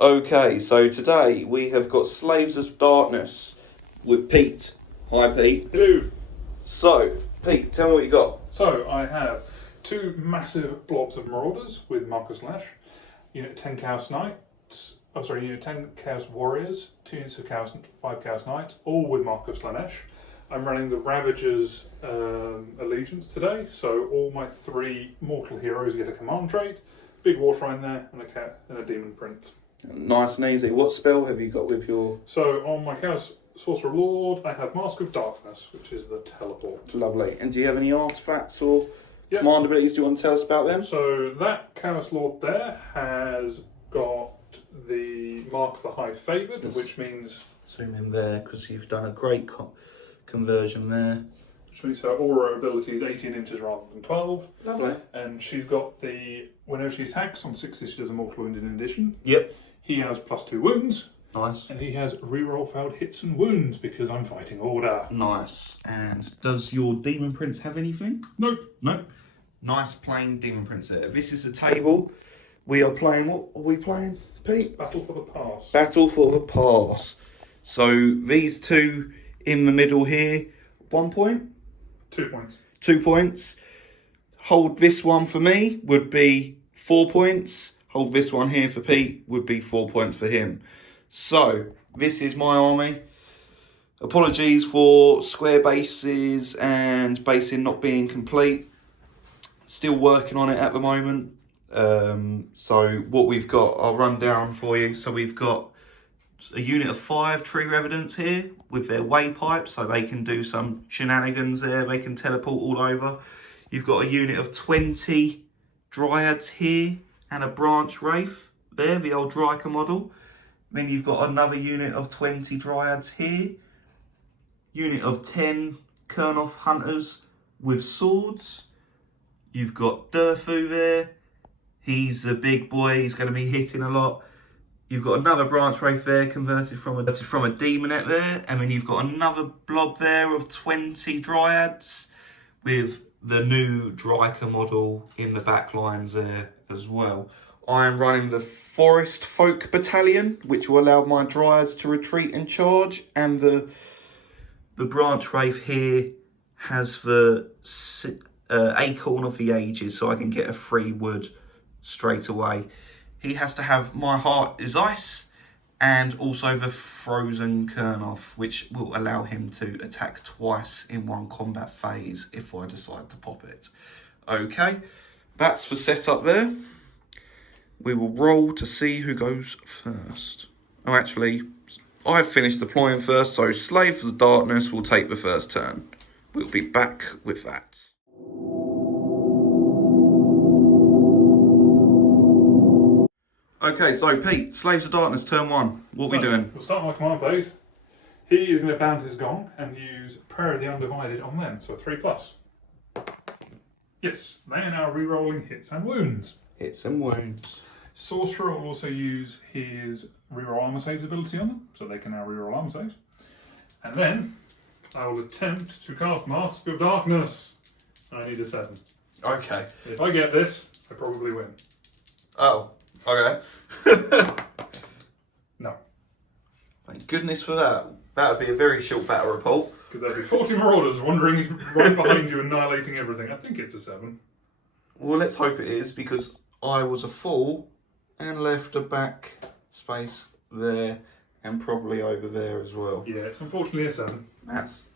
Okay, so today we have got Slaves of Darkness with Pete. Hi, Pete. Hello. So, Pete, tell me what you got. So I have two massive blobs of Marauders with Marcus Lash, Unit 10 Chaos Knights, Unit 10 Chaos Warriors, 2 units of Chaos, 5 Chaos Knights, all with Marcus Lanesh. I'm running the Ravagers Allegiance today, so all my 3 mortal heroes get a command trait, big war shrine there, and a cat and a demon print. Nice and easy. What spell have you got with your... So on my Chaos Sorcerer Lord, I have Mask of Darkness, which is the teleport. Lovely. And do you have any artifacts or command abilities? Do you want to tell us about them? So that Chaos Lord there has got the Mark of the High Favoured, which means... Zoom in there, because you've done a great conversion there. Which means her aura ability is 18 inches rather than 12. Lovely. And she's got the... Whenever she attacks on 6, she does a mortal wound in addition. Yep. He has +2 wounds. Nice. And he has reroll failed hits and wounds because I'm fighting order. Nice. And does your Demon Prince have anything? Nope. Nope. Nice plain Demon Prince there. This is the table. We are playing... What are we playing, Pete? Battle for the Pass. Battle for the Pass. So these two in the middle here, 1 point? 2 points. 2 points. Hold this one for me would be 4 points. Hold this one here for Pete would be 4 points for him. So this is my army. Apologies for square bases and basing not being complete. Still working on it at the moment. So what we've got, I'll run down for you. So we've got a unit of 5 tree revenants here with their way pipes, so they can do some shenanigans there. They can teleport all over. You've got a unit of 20 dryads here and a branch wraith there, the old Dryker model. Then you've got another unit of 20 dryads here. Unit of 10 Kurnoth hunters with swords. You've got Durfu there. He's a big boy, he's going to be hitting a lot. You've got another branch wraith there, converted from a demonette there. And then you've got another blob there of 20 dryads with the new Dryker model in the back lines there as well. I am running the Forest Folk Battalion, which will allow my dryads to retreat and charge. And the branch wraith here has the Acorn of the Ages, so I can get a free wood straight away. He has to have My Heart is Ice and also the Frozen Kurnoth, which will allow him to attack twice in one combat phase if I decide to pop it. Okay, that's the setup there. We will roll to see who goes first. Oh, actually, I've finished deploying first, so Slave of the Darkness will take the first turn. We'll be back with that. Okay, so Pete, Slaves of Darkness, turn 1. What are we doing? We'll start my command phase. He is going to bound his gong and use Prayer of the Undivided on them, so 3+. Yes, they are now re-rolling hits and wounds. Hits and wounds. Sorcerer will also use his reroll armor saves ability on them, so they can now reroll armor saves. And then I will attempt to cast Mask of Darkness. I need a 7. Okay. If I get this, I probably win. Oh, okay. No. Thank goodness for that. That would be a very short battle report. Because there'll be 40 Marauders wandering right behind you, annihilating everything. I think it's a 7. Well, let's hope it is, because I was a fool and left a back space there and probably over there as well. Yeah, it's unfortunately a 7.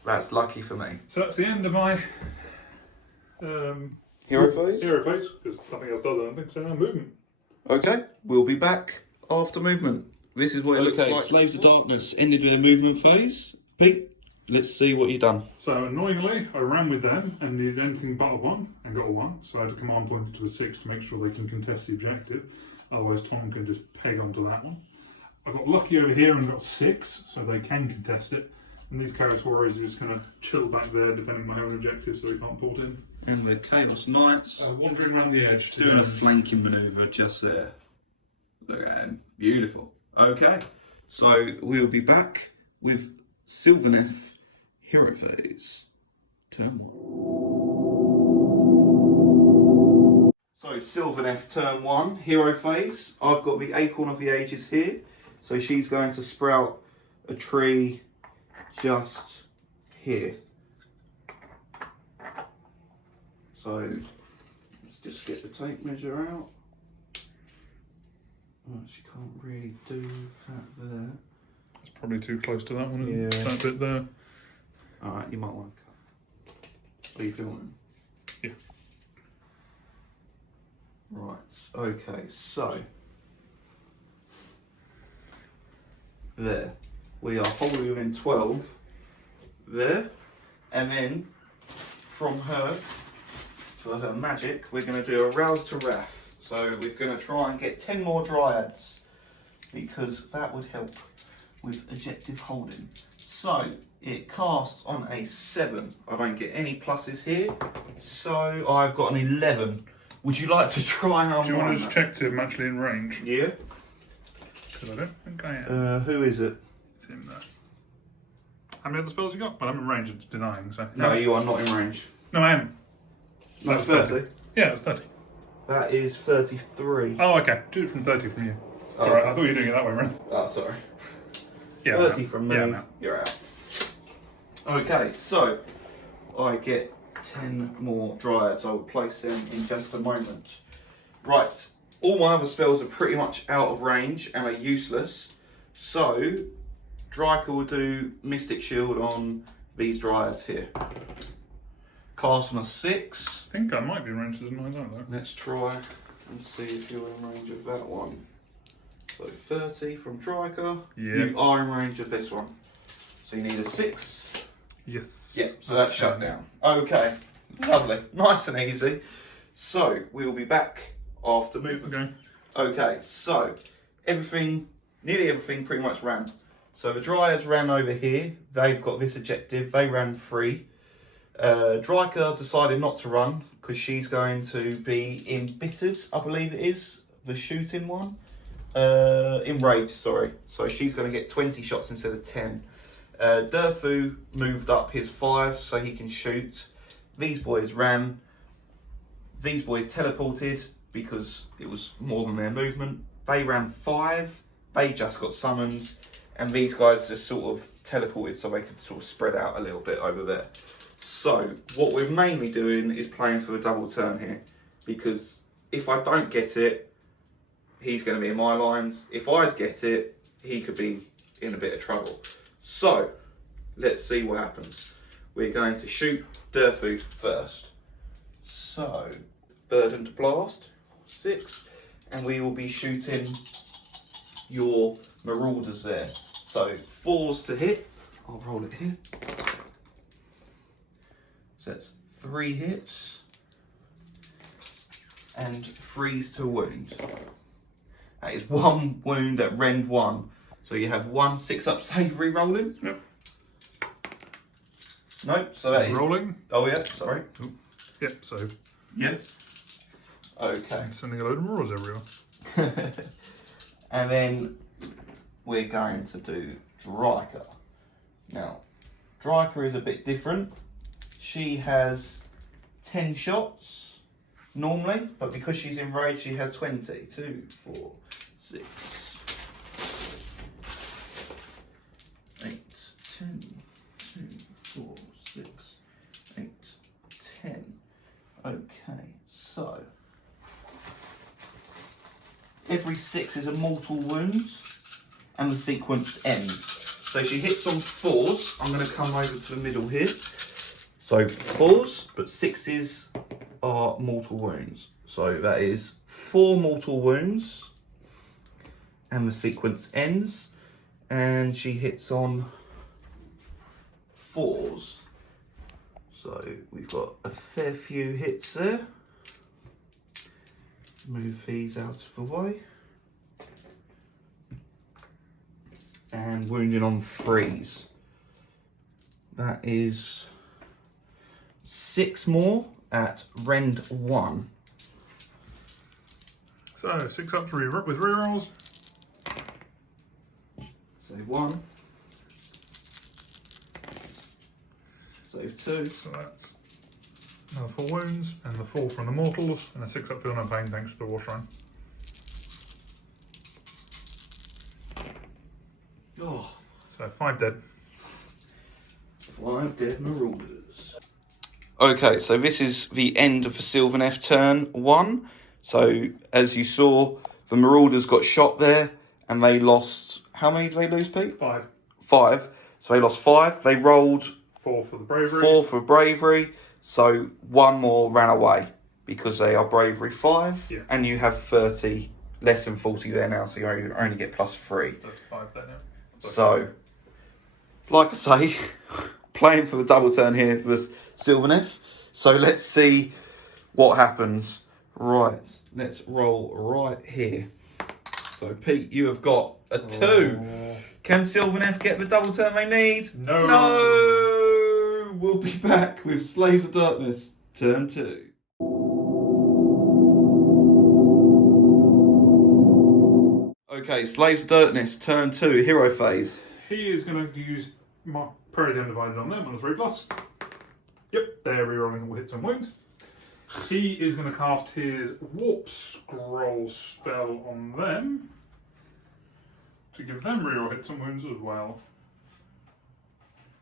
That's lucky for me. So that's the end of my Hero phase? Hero phase, because nothing else does, I don't think, so now movement. Okay, we'll be back after movement. This is what it looks like. Slaves of Darkness ended with a movement phase. Pete, let's see what you've done. So annoyingly, I ran with them and needed anything but a 1 and got a 1. So I had to command point it to a 6 to make sure they can contest the objective. Otherwise, Tom can just peg onto that one. I got lucky over here and got 6, so they can contest it. And these Chaos Warriors are just going to chill back there, defending my own objective so they can't port in. And the Chaos Knights wandering around the edge. Doing a flanking manoeuvre just there. Look at him. Beautiful. Okay, so we'll be back with Sylvaneth Hero Phase. Turn 1. So Sylvaneth turn 1, hero phase. I've got the Acorn of the Ages here. So she's going to sprout a tree just here. So let's just get the tape measure out. Oh, she can't really do that there. It's probably too close to that one. Yeah. That bit there. Alright, you might want to cut. Are you filming? Yeah. Right, okay, so there. We are wholly within 12 there. And then from her, for her magic, we're going to do a Rouse to Wrath. So we're going to try and get 10 more Dryads because that would help with objective holding. So it casts on a 7. I don't get any pluses here. So I've got an 11. Would you like to try and unwind? Do you want to just check to if I'm actually in range? Yeah. Because I don't think I am. Who is it? It's in there. How many other spells you got? Well, I'm in range of denying, so. No, you are not in range. No, I am. No, 30. Yeah, it's 30. That is 33. Oh, okay. Do it from 30 from you. Oh. Sorry, I thought you were doing it that way, right? Oh, sorry. Yeah. 30 from me. Yeah, no. You're out. Okay, so I get 10 more Dryads. I will place them in just a moment. Right, all my other spells are pretty much out of range and are useless. So, Dryker will do Mystic Shield on these Dryads here. Cast on a 6. I think I might be in range of something like that, though. Let's try and see if you're in range of that one. So 30 from Dryker. Yeah. You are in range of this one. So you need a 6. Yes. Yeah, so that's shut down. Okay, lovely. Nice and easy. So we'll be back after movement. Okay, so everything, nearly everything pretty much ran. So the Dryads ran over here. They've got this objective. They ran 3. Dryker decided not to run because she's going to be embittered, I believe it is, the shooting one. Enraged, sorry. So she's going to get 20 shots instead of 10. Durfu moved up his 5 so he can shoot. These boys ran. These boys teleported because it was more than their movement. They ran 5. They just got summoned. And these guys just sort of teleported so they could sort of spread out a little bit over there. So what we're mainly doing is playing for a double turn here, because if I don't get it, he's going to be in my lines. If I'd get it, he could be in a bit of trouble. So let's see what happens. We're going to shoot Durfu first. So Burdened Blast, 6, and we will be shooting your Marauders there. So 4s to hit. I'll roll it here. So that's 3 hits and 3s to wound. That is 1 wound at rend 1. So you have 1 6-up save re-rolling. Yep. Nope. So that is rolling. Oh yeah. Sorry. Ooh. Yep. So. Yeah. Okay. Sending a load of marauders everywhere. And then we're going to do Dryker. Now, Dryker is a bit different. She has 10 shots normally, but because she's enraged, she has 20. 2, 4, 6, 8, 10, 2, 4, 6, 8, 10. Okay, so every 6 is a mortal wound, and the sequence ends. So she hits on 4s. I'm going to come over to the middle here. So 4s, but 6s are mortal wounds. So that is 4 mortal wounds, and the sequence ends. And she hits on 4s. So we've got a fair few hits there. Move these out of the way. And wounding on 3s. That is 6 more at rend 1. So 6-ups with rerolls. Save 1. Save 2. So that's Another 4 wounds, and the 4 from the mortals, and a 6 upfield and pain thanks to the war shrine. Oh, So 5 dead. 5 dead marauders. Okay, so this is the end of the Sylvaneth turn 1. So, as you saw, the marauders got shot there, and they lost... How many did they lose, Pete? 5. 5. So they lost 5. They rolled 4 for the bravery. 4 for bravery. So 1 more ran away because they are bravery 5. Yeah. And you have 30, less than 40 there now, so you only get plus 3. 35 there now. So, like I say, playing for the double turn here with Sylvaneth. So let's see what happens. Right, let's roll right here. So Pete, you have got a 2. Can Sylvaneth get the double turn they need? No. No! We'll be back with Slaves of Darkness, turn 2. Okay, Slaves of Darkness, turn 2, hero phase. He is going to use my Prairie Undivided on them on a 3+. Yep, they're rerolling all hits and wounds. He is going to cast his Warp Scroll spell on them to give them reroll hits and wounds as well,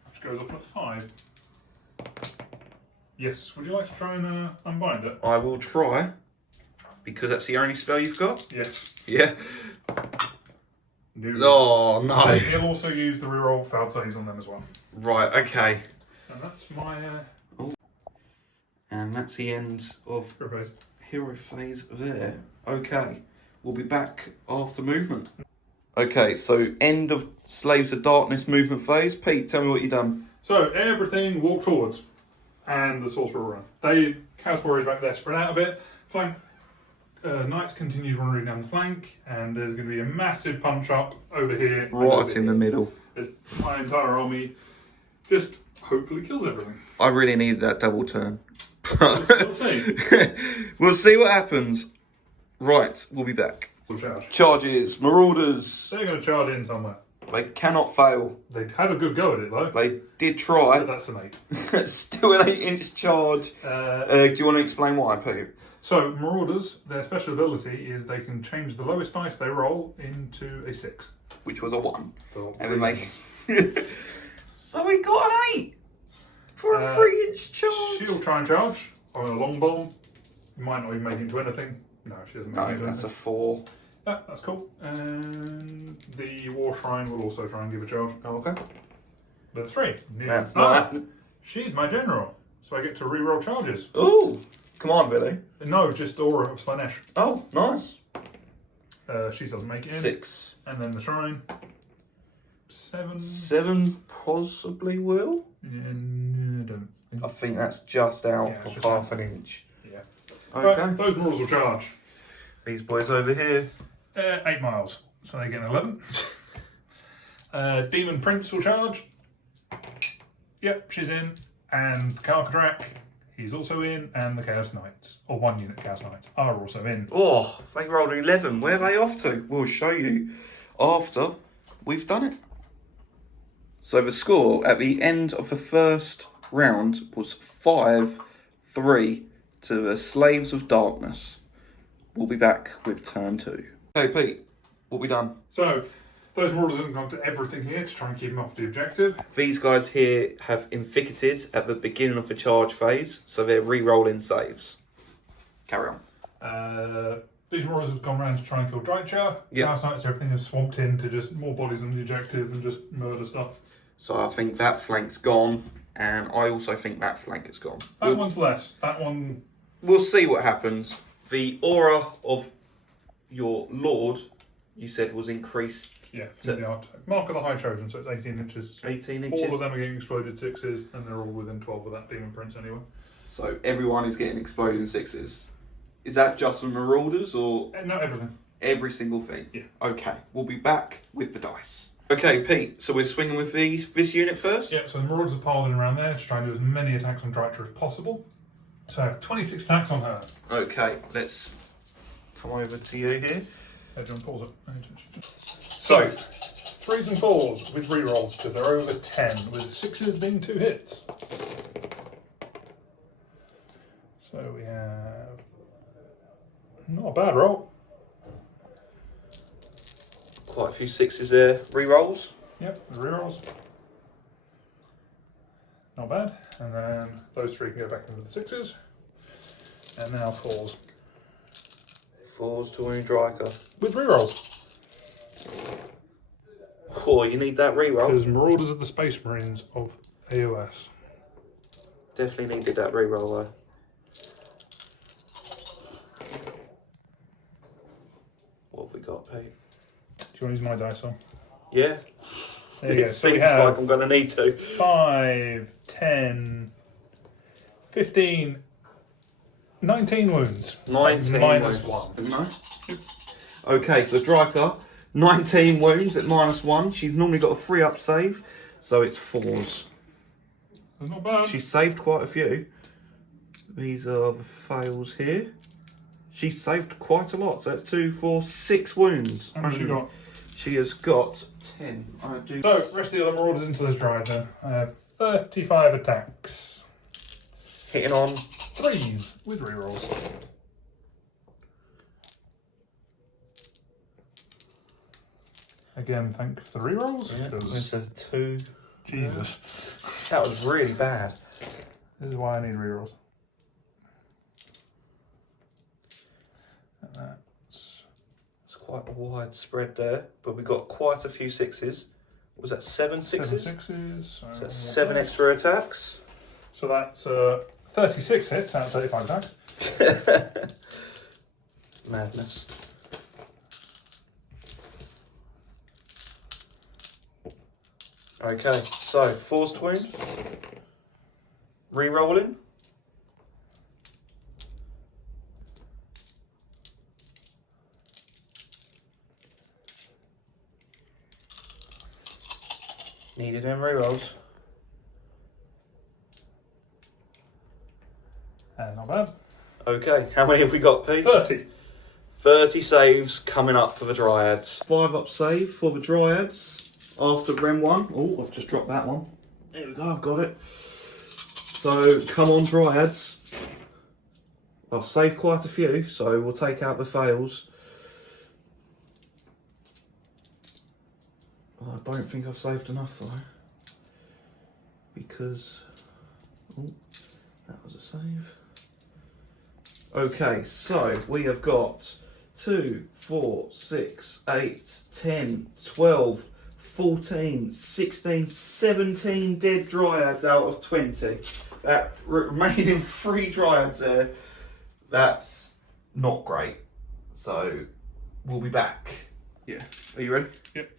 which goes up at 5. Yes, would you like to try and unbind it? I will try, because that's the only spell you've got. Yes. Yeah. No. Oh, no. He'll also use the reroll failed saves on them as well. Right, okay. And that's my And that's the end of hero phase. hero phase there. Okay, we'll be back after movement. Okay, so end of Slaves of Darkness movement phase. Pete, tell me what you've done. So everything walked forwards, and the sorcerer run. They Chaos Warriors back there spread out a bit. Flank Knights continue running down the flank, and there's going to be a massive punch up over here. Right in the middle. As my entire army just hopefully kills everything. I really needed that double turn. We'll see. We'll see what happens. Right, we'll be back. We'll charge. Charges, marauders. They're going to charge in somewhere. They cannot fail. They had a good go at it though. They did But try. that's an 8. Still an 8-inch charge. Do you want to explain why, Pete? So Marauders, their special ability is they can change the lowest dice they roll into a 6. Which was a 1. For And then reasons. they... So we got an 8 for a 3-inch charge. She'll try and charge on a long bomb. Might not even make it into anything. No, she doesn't make it No, into that's a anything. 4. Yeah, that's cool. And the War Shrine will also try and give a charge. Oh, okay. But a 3. That's not happening. She's my general, so I get to re-roll charges. Oh, come on, Billy. No, just Aura of Slanesh. Oh, nice. She doesn't make it in. 6. And then the Shrine. 7. 7 possibly will. Yeah, no, I don't think. I think that's just out Yeah, it's of just half an inch. Yeah. Okay. Right, those rules will charge. These boys over here. 8 miles, so they get an 11. Demon Prince will charge. Yep, she's in. And Kalkadrak, he's also in. And the Chaos Knights, or 1 unit Chaos Knights, are also in. Oh, they rolled an 11. Where are they off to? We'll show you after we've done it. So the score at the end of the first round was 5-3 to the Slaves of Darkness. We'll be back with turn 2. Okay, Pete, what we done? So, those Marauders have gone to everything here to try and keep them off the objective. These guys here have Inficated at the beginning of the charge phase, so they're re-rolling saves. Carry on. These Marauders have gone around to try and kill Drycha. Yep. Chaos Knights, everything is swamped in to just more bodies on the objective and just murder stuff. So I think that flank's gone, and I also think that flank is gone. That one's less. That one... We'll see what happens. The aura of your lord, you said, was increased Yeah, from the artifact. Mark of the High Trojan, so it's 18 inches. 18 inches. All of them are getting exploded 6s, and they're all within 12 of that Demon Prince anyway. So everyone is getting exploding 6s. Is that just for Marauders, or Not everything. every single thing? Yeah. Okay, we'll be back with the dice. Okay, Pete, so we're swinging with this unit first? Yeah, so the Marauders are piled in around there to try and do as many attacks on Drycha as possible. So I have 26 attacks on her. Okay, let's come over to you here. Hey, John, pause it. So, 3s and 4s with rerolls because they're over 10, with 6s being 2 hits. So we have not a bad roll. Quite a few 6s there. Rerolls. Yep, the rerolls. Not bad. And then those 3 can go back into the 6s. And now 4s. 4s to wound Dryker. With rerolls. Oh, you need that reroll. Because Marauders are the Space Marines of AOS. Definitely needed that reroll though. What have we got, Pete? Do you want to use my dice on? Yeah. There you go. It So we seems have like I'm going to need to. 5, 10, 15, 19 wounds. 19 minus wounds. 1. No? Okay, so Dryker, 19 wounds at -1. She's normally got a 3-up save, so it's 4s. That's not bad. She's saved quite a few. These are the fails here. She's saved quite a lot, so that's 2, 4, 6 wounds. How much has she got? She has got 10. I do. So, rest of the other Marauders into this Dryad then. I have 35 attacks. Hitting on 3s with rerolls. Again, thank for the rerolls. Yeah, Because there's a 2. Jesus. That was really bad. This is why I need rerolls. And that's It's quite a wide spread there, but we got quite a few 6s. Was that 7 6s? 7 6s. So that's 7 extra attacks. So that's 36 hits out of 35 attacks. Madness. Okay, so 4s to wound. Re-rolling. Needed them re-rolls. Not bad. Okay, how many have we got, Pete? 30. 30 saves coming up for the Dryads. 5-up save for the Dryads after Rem 1. Oh, I've just dropped that one. There we go, I've got it. So, come on, Dryads. I've saved quite a few, so we'll take out the fails. Oh, I don't think I've saved enough, though. Because... Oh, that was a save. Okay, so we have got 2, 4, 6, 8, 10, 12, 14, 16, 17 dead Dryads out of 20. That remaining 3 Dryads there, that's not great. So we'll be back. Yeah. Are you ready? Yep.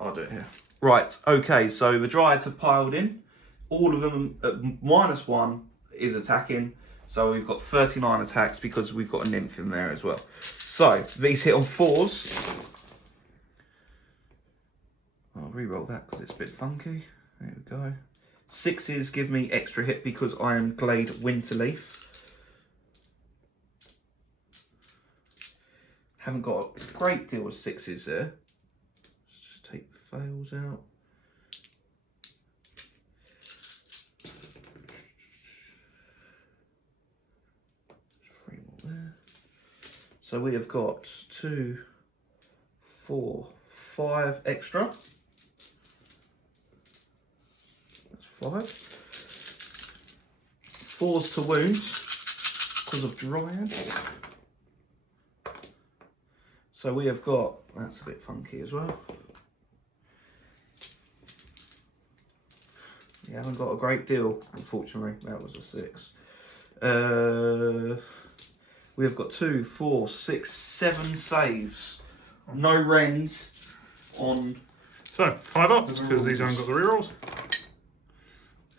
I'll do it here. Right, okay, so the Dryads have piled in. All of them at -1 is attacking. So we've got 39 attacks because we've got a nymph in there as well. So these hit on 4s. I'll re-roll that because it's a bit funky. There we go. 6s give me extra hit because Iron Glade Winterleaf. Haven't got a great deal of 6s there. Let's just take the fails out. So we have got 2, 4, 5 extra. That's 5. 4s to wounds because of Dryad. So we have got, that's a bit funky as well. We haven't got a great deal, unfortunately. That was a 6. We have got 2, 4, 6, 7 saves. No rends on. So 5 ups because these haven't got the rerolls.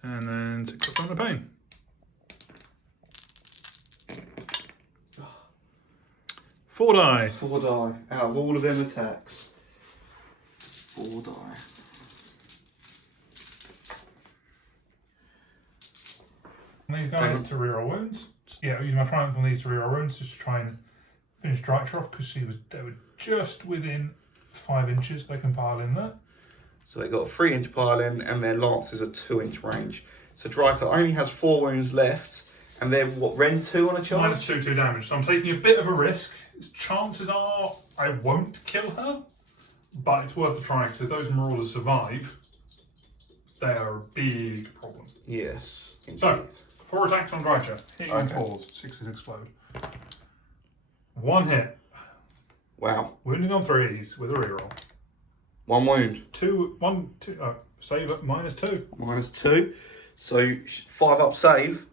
And then 6 up on the pain. 4 die. 4 die out of all of them attacks. 4 die. These guys to reroll wounds. Yeah, I'll use my triumph on these to reroll wounds just to try and finish Drycher off because they were just within 5 inches. They can pile in there. So they got a 3-inch pile in and their lances are 2-inch range. So Dryker only has 4 wounds left And then what, Ren 2 on a charge? -2 damage. So I'm taking a bit of a risk. Chances are I won't kill her, but it's worth a try because if those marauders survive, they are a big problem. Yes. So, 4 attacks on Drycha. Hitting on 4s. 6s explode. 1 hit. Wow. Wounding on 3s with a reroll. 1 wound. 2, 1, 2. Save at -2. -2. So 5 up save.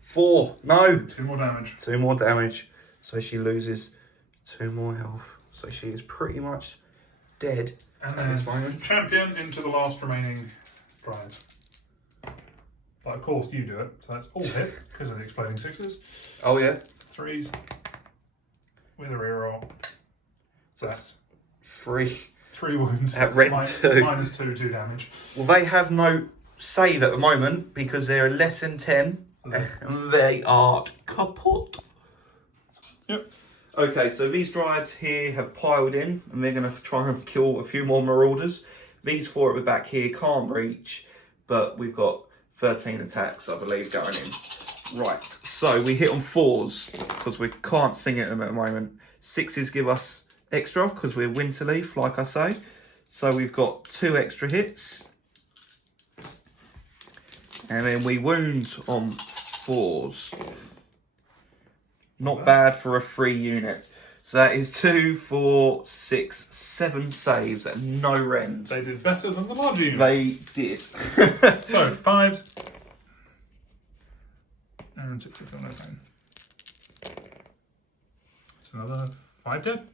4. No. 2 more damage. 2 more damage. So she loses 2 more health. So she is pretty much dead And at this moment. then champion into the last remaining Dryad. But of course you do it, so that's all hit because of the exploding 6s. Oh yeah. 3s with a reroll. So that's 3. 3 wounds. At Ren 2. -2, 2 damage. Well, they have no save at the moment because they're less than 10 and they are kaput. Yep. Okay, so these Dryads here have piled in and they're going to try and kill a few more Marauders. These 4 at the back here can't reach, but we've got 13 attacks, I believe, going in. Right, so we hit on 4s because we can't sing at them at the moment. 6s give us extra because we're Winterleaf, like I say. So we've got 2 extra hits. And then we wound on 4s. Not bad for a 3 unit. So that is 2, 4, 6, 7 saves at no rend. They did better than the larger unit. They did. So, 5s. And 6s on their own. It's another 5 dead.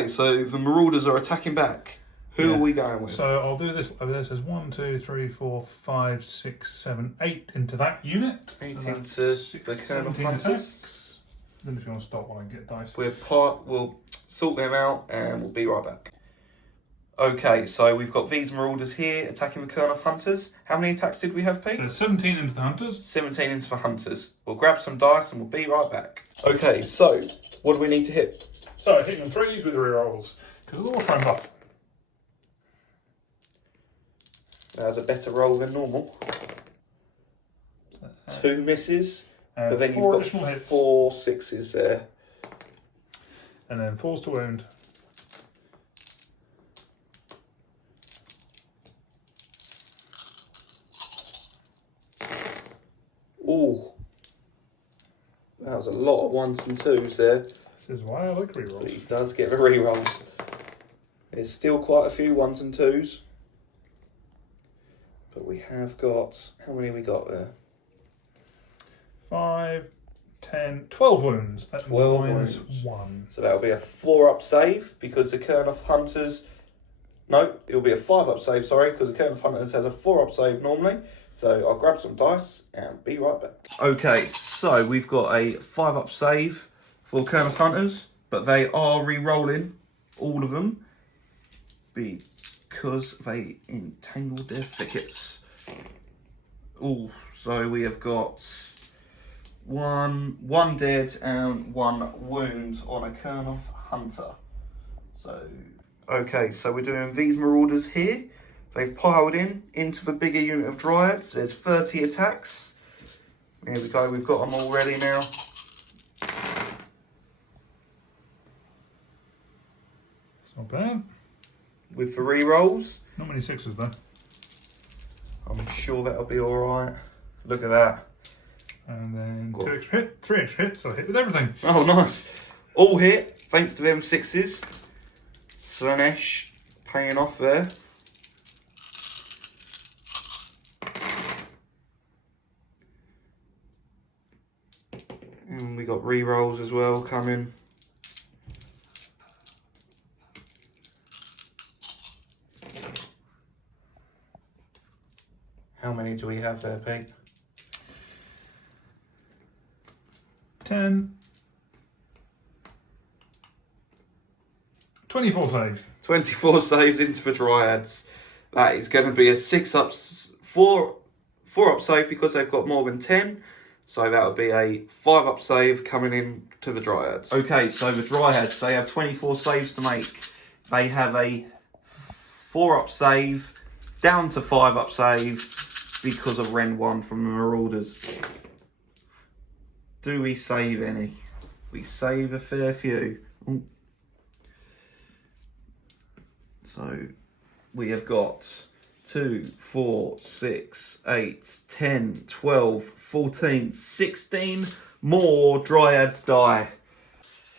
Okay, so the Marauders are attacking back. Who are we going with? So I'll do this over there. It says 1, 2, 3, 4, 5, 6, 7, 8 into that unit. 8 So into that's the Colonel 17 Hunters. attacks. Then if you want to stop while I get dice. We'll sort them out and we'll be right back. Okay, so we've got these Marauders here attacking the Colonel Hunters. How many attacks did we have, Pete? So 17 into the Hunters. 17 into the Hunters. We'll grab some dice and we'll be right back. Okay, so what do we need to hit? So hitting on 3s with rerolls. Because they're all thrown buff. That was a better roll than normal. 2 misses, but then you've 4 got additional hits. 4 6s there. And then 4s to wound. Ooh, that was a lot of 1s and 2s there. This is why I like But rerolls. he does get the rerolls. There's still quite a few 1s and 2s. But we have got, how many we got there? 5, 10, 12 wounds. That's 12 minus wounds. 1. So that'll be a 4 up save because the Colonel Hunters, no, it'll be a 5 up save, sorry, because the Colonel Hunters has a 4 up save normally. So I'll grab some dice and be right back. Okay, so we've got a 5 up save for Colonel Hunters, but they are re-rolling, all of them, because they entangled their thickets. Oh, so we have got one dead and 1 wound on a Colonel Hunter. So, okay, so we're doing these Marauders here. They've piled in into the bigger unit of Dryads. There's 30 attacks. There we go, we've got them all ready now. It's not bad. With the re-rolls. Not many 6s though. I'm sure that'll be alright. Look at that. And then Cool. 2 extra hit, 3 extra hits, so I hit with everything. Oh, nice. All hit, thanks to them 6s. Slanesh paying off there. And we got re-rolls as well coming. How many do we have there, Pete? 10. 24 saves. 24 saves into the Dryads. That is going to be a 4 up save because they've got more than 10. So that would be a 5 up save coming in to the Dryads. Okay, so the Dryads, they have 24 saves to make. They have a 4 up save, down to 5 up save, because of Rend 1 from the Marauders. Do we save any? We save a fair few. Ooh. So we have got 2, 4, 6, 8, 10, 12, 14, 16 more Dryads die.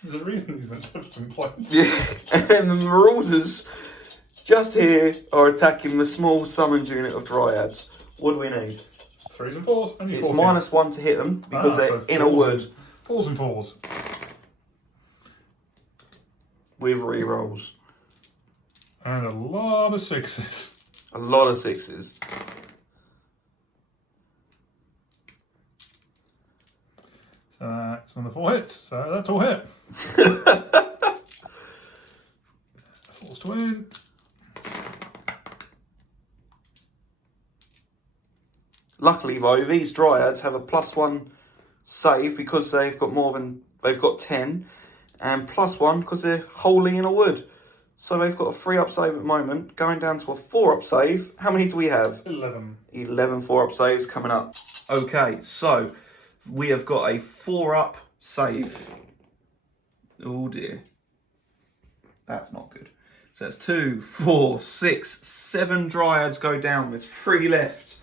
There's a reason these ones have been placed. Yeah, and then the Marauders just here are attacking the small summoned unit of Dryads. What do we need? 3s and 4s, only It's 14. -1 to hit them because they're so in a wood. 4s and 4s. With rerolls. And a lot of 6s. A lot of 6s. So that's one of the 4 hits. So that's all hit. 4s to win. Luckily though, these Dryads have a +1 save because they've got 10, and +1 because they're wholly in a wood. So they've got a 3-up save at the moment, going down to a 4-up save. How many do we have? 11. 11 4-up saves coming up. Okay, so we have got a 4-up save. Oh dear. That's not good. So that's 2, 4, 6, 7 Dryads go down. There's 3 left.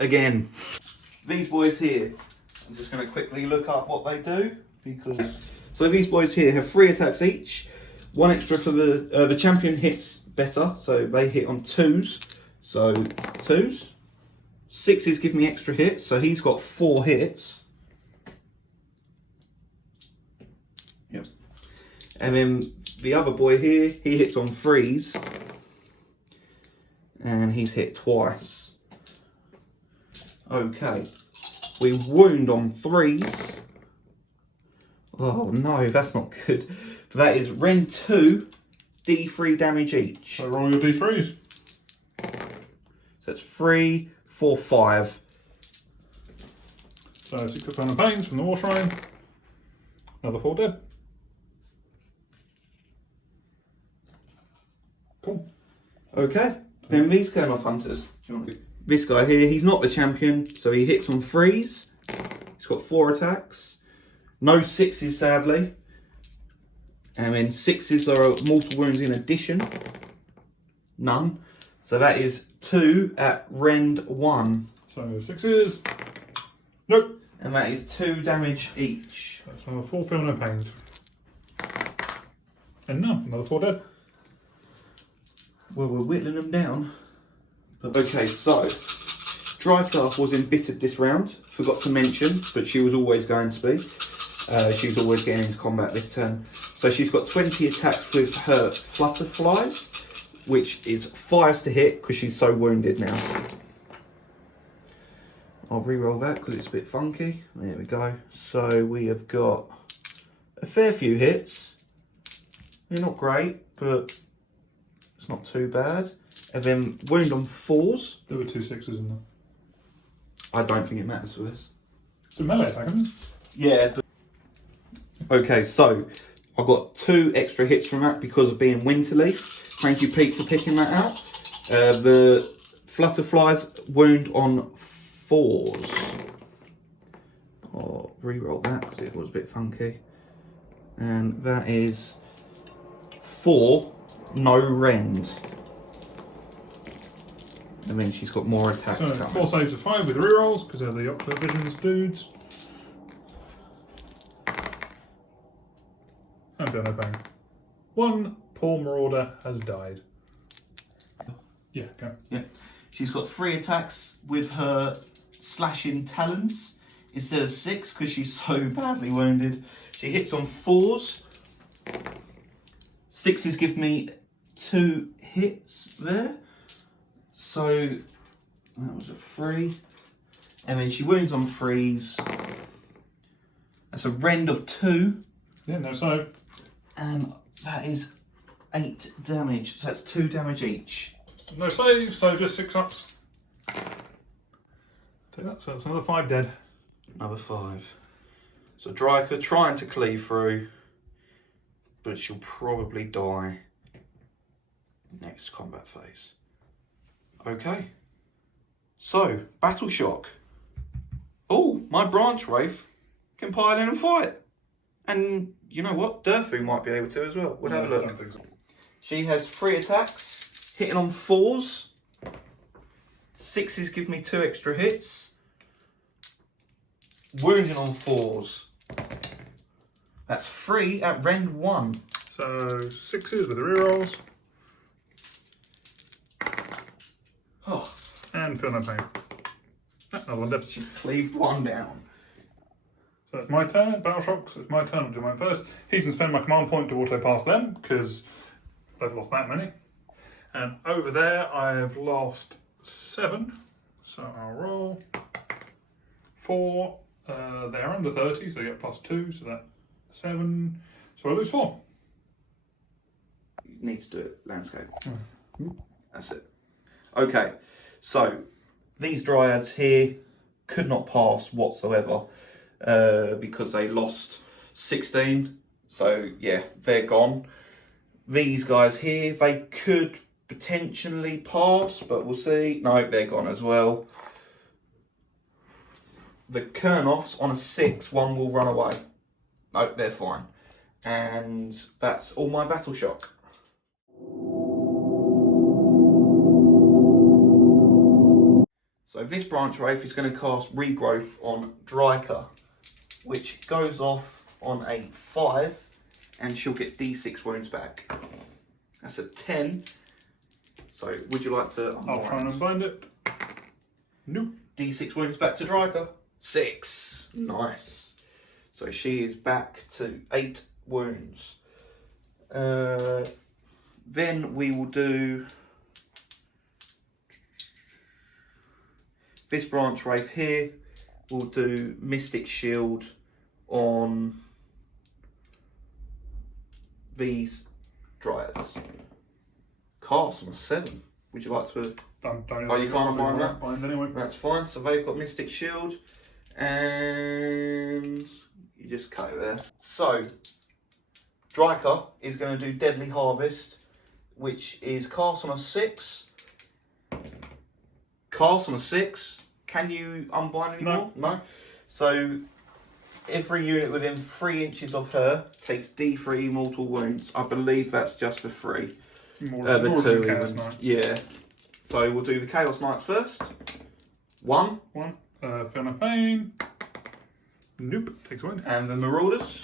Again. These boys here, I'm just going to quickly look up what they do. So these boys here have 3 attacks each. 1 extra for the champion hits better, so they hit on 2s. So 2s. 6s give me extra hits, so he's got 4 hits. Yep. And then the other boy here, he hits on 3s. And he's hit twice. Okay. We wound on 3s. Oh no, that's not good. That is Rend 2, D3 damage each. So roll your D3s. So it's 3, 4, 5. So 6 up on pains from the War Shrine. Another 4 dead. Cool. Okay, then these going off hunters. This guy here, he's not the champion, so he hits on 3s. He's got 4 attacks. No 6s, sadly. And then 6s are mortal wounds in addition. None. So that is 2 at Rend 1. So 6s. Nope. And that is 2 damage each. That's another 4 feel no pains. And no, another 4 dead. Well, we're whittling them down. But okay, so Drystaff was embittered this round. Forgot to mention, but she was always going to be. She was always getting into combat this turn. So she's got 20 attacks with her Flutterflies, which is 5s to hit because she's so wounded now. I'll re-roll that because it's a bit funky. There we go. So we have got a fair few hits. They're not great, but it's not too bad. And then wound on 4s. There were 2 6s in there. I don't think it matters for this. It's a melee attack, isn't it? Yeah. But... Okay, so I got 2 extra hits from that because of being Winterleaf. Thank you, Pete, for picking that out. The Flutterflies wound on 4s. I'll re-roll that because it was a bit funky. And that is 4, no rend. And then she's got more attacks So coming. 4 saves of 5 with rerolls because they're the Ocular Visions dudes. And no bang. 1 poor Marauder has died. Yeah, go. Yeah. She's got 3 attacks with her slashing talons instead of 6 because she's so badly wounded. She hits on 4s. 6s give me 2 hits there. So that was a 3. And then she wounds on 3s. That's a rend of 2. Yeah, no save. And that is 8 damage. So that's 2 damage each. No save, so just 6 ups. Take that, so that's another 5 dead. Another 5. So Dryka trying to cleave through, but she'll probably die next combat phase. Okay. So, Battle Shock. Oh, my Branch Wraith can pile in and fight. And you know what? Durfu might be able to as well. We'll have a look. I don't think so. She has 3 attacks, hitting on 4s. 6s give me 2 extra hits. Wounding on 4s. That's 3 at rend 1. So 6s with the rerolls. Oh, And feel no pain. Another one dead. she cleaved 1 down. So it's my turn, Battle Shock, so it's my turn, I'll do mine first. He's going to spend my command point to auto pass them, because they've lost that many. And over there I've lost 7, so I'll roll 4. They're under 30, so they get +2, so that's 7. So I lose 4. You need to do it landscape. That's it. Okay, so these Dryads here could not pass whatsoever because they lost 16. So yeah, they're gone. These guys here, they could potentially pass, but we'll see. No, they're gone as well. The Kernoffs on a 6, 1 will run away. No, they're fine. And that's all my Battle Shock. So this Branch Wraith is going to cast Regrowth on Dryka, which goes off on a 5, and she'll get D6 wounds back. That's a 10. So would you like to... I'll try and unbind it. Nope. D6 wounds back to Dryka. 6. Nice. So she is back to 8 wounds. Then we will do... This Branch Wraith here will do Mystic Shield on these Dryads. Cast on a 7. Would you like to... Don't Oh, you can't unbind that? Bind anyway. That's fine. So they've got Mystic Shield. And you just cut it there. So, Dryka is going to do Deadly Harvest, which is cast on a 6. Cast on a 6. Can you unbind anymore? No. So, every unit within 3 inches of her takes D3 mortal wounds. I believe that's just the 3. The 2 Chaos even. Knights. Yeah. So we'll do the Chaos Knights first. 1. 1. Feel no pain. Nope. Takes a wound. And the Marauders.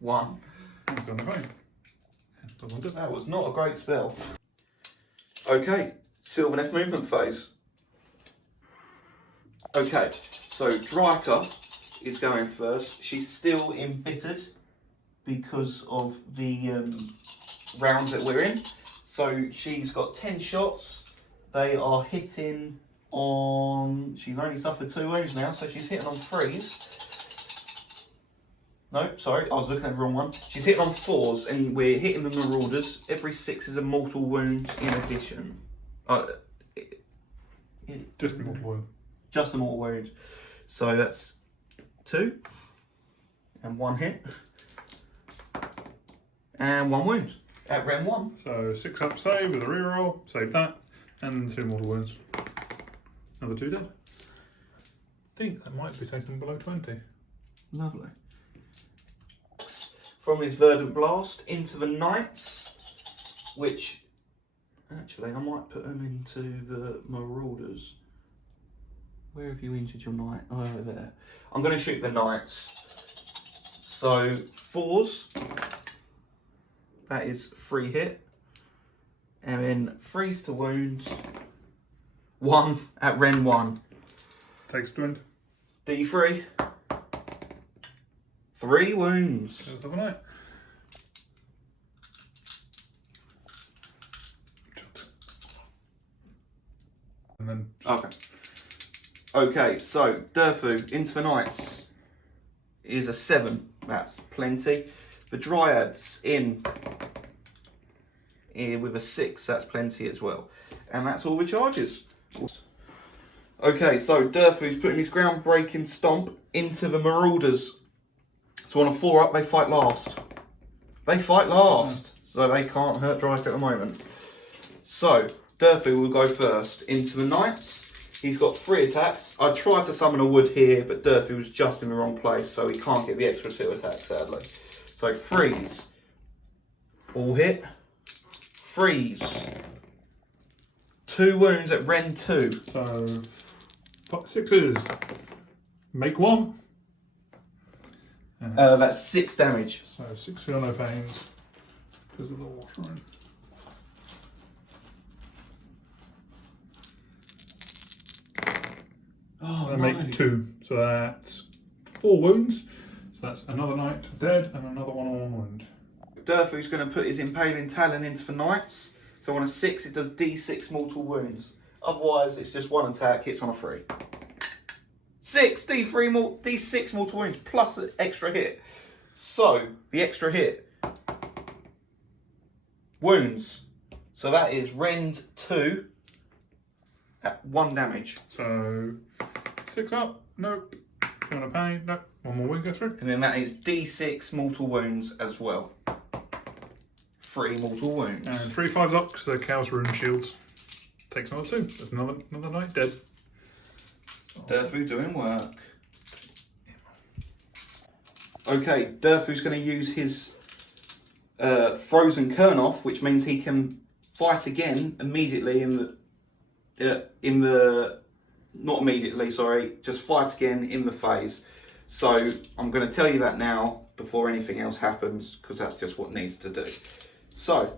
1. Feel no pain. That was not a great spell. Okay, Sylvaneth movement phase. Okay, so Dryka is going first. She's still embittered because of the round that we're in. So she's got 10 shots. They are hitting on... She's only suffered 2 wounds now, so she's hitting on 3s. No, sorry, I was looking at the wrong one. She's hitting on 4s, and we're hitting the Marauders. Every 6 is a mortal wound in addition. Just a mortal wound. Just a mortal wound. So that's 2. And 1 hit. And 1 wound. At rend 1. So 6 up save with a reroll. Save that. And 2 mortal wounds. Another 2 dead. I think that might be taken below 20. Lovely. From his Verdant Blast into the Knights, which actually I might put them into the Marauders. Where have you injured your Knight? Oh, over there. I'm going to shoot the Knights. So 4s. That is 3 hit. And then 3s to wound. 1 at rend 1. Takes a wound. D3. 3 wounds. There's the Knight. And then... Okay. Okay, so Durfu into the Knights is a 7. That's plenty. The Dryads in with a 6. That's plenty as well. And that's all the charges. Okay, so Durfu's putting his groundbreaking stomp into the Marauders. So on a 4 up, they fight last. They fight last. So they can't hurt Dryka at the moment. So Durfu will go first into the Knights. He's got 3 attacks. I tried to summon a wood here, but Durfee was just in the wrong place, so he can't get the extra 2 attacks, sadly. So freeze. All hit. Freeze. 2 wounds at Rend 2. So 6s. Make 1. That's 6 damage. So 6 feel no pains because of the water in. Oh, I no. make 2, so that's 4 wounds. So that's another knight dead and another one on wound. Durfee's going to put his Impaling Talon into for knights. So on a 6, it does D6 mortal wounds. Otherwise, it's just 1 attack, hits on a 3. 6 D6 mortal wounds plus an extra hit. So the extra hit wounds. So that is Rend 2 at 1 damage. So 6 up, nope. Feel no pain, nope. 1 more wound go through. And then that is D6 mortal wounds as well. 3 mortal wounds. And 3 5s up because they're Chaos Rune shields. Takes another 2. There's another knight dead. Durfoo doing work. Okay, Durfoo's going to use his Frozen Kurnoth, which means he can fight again immediately not immediately, sorry, just fight again in the phase. So I'm going to tell you that now before anything else happens, because that's just what needs to do. So,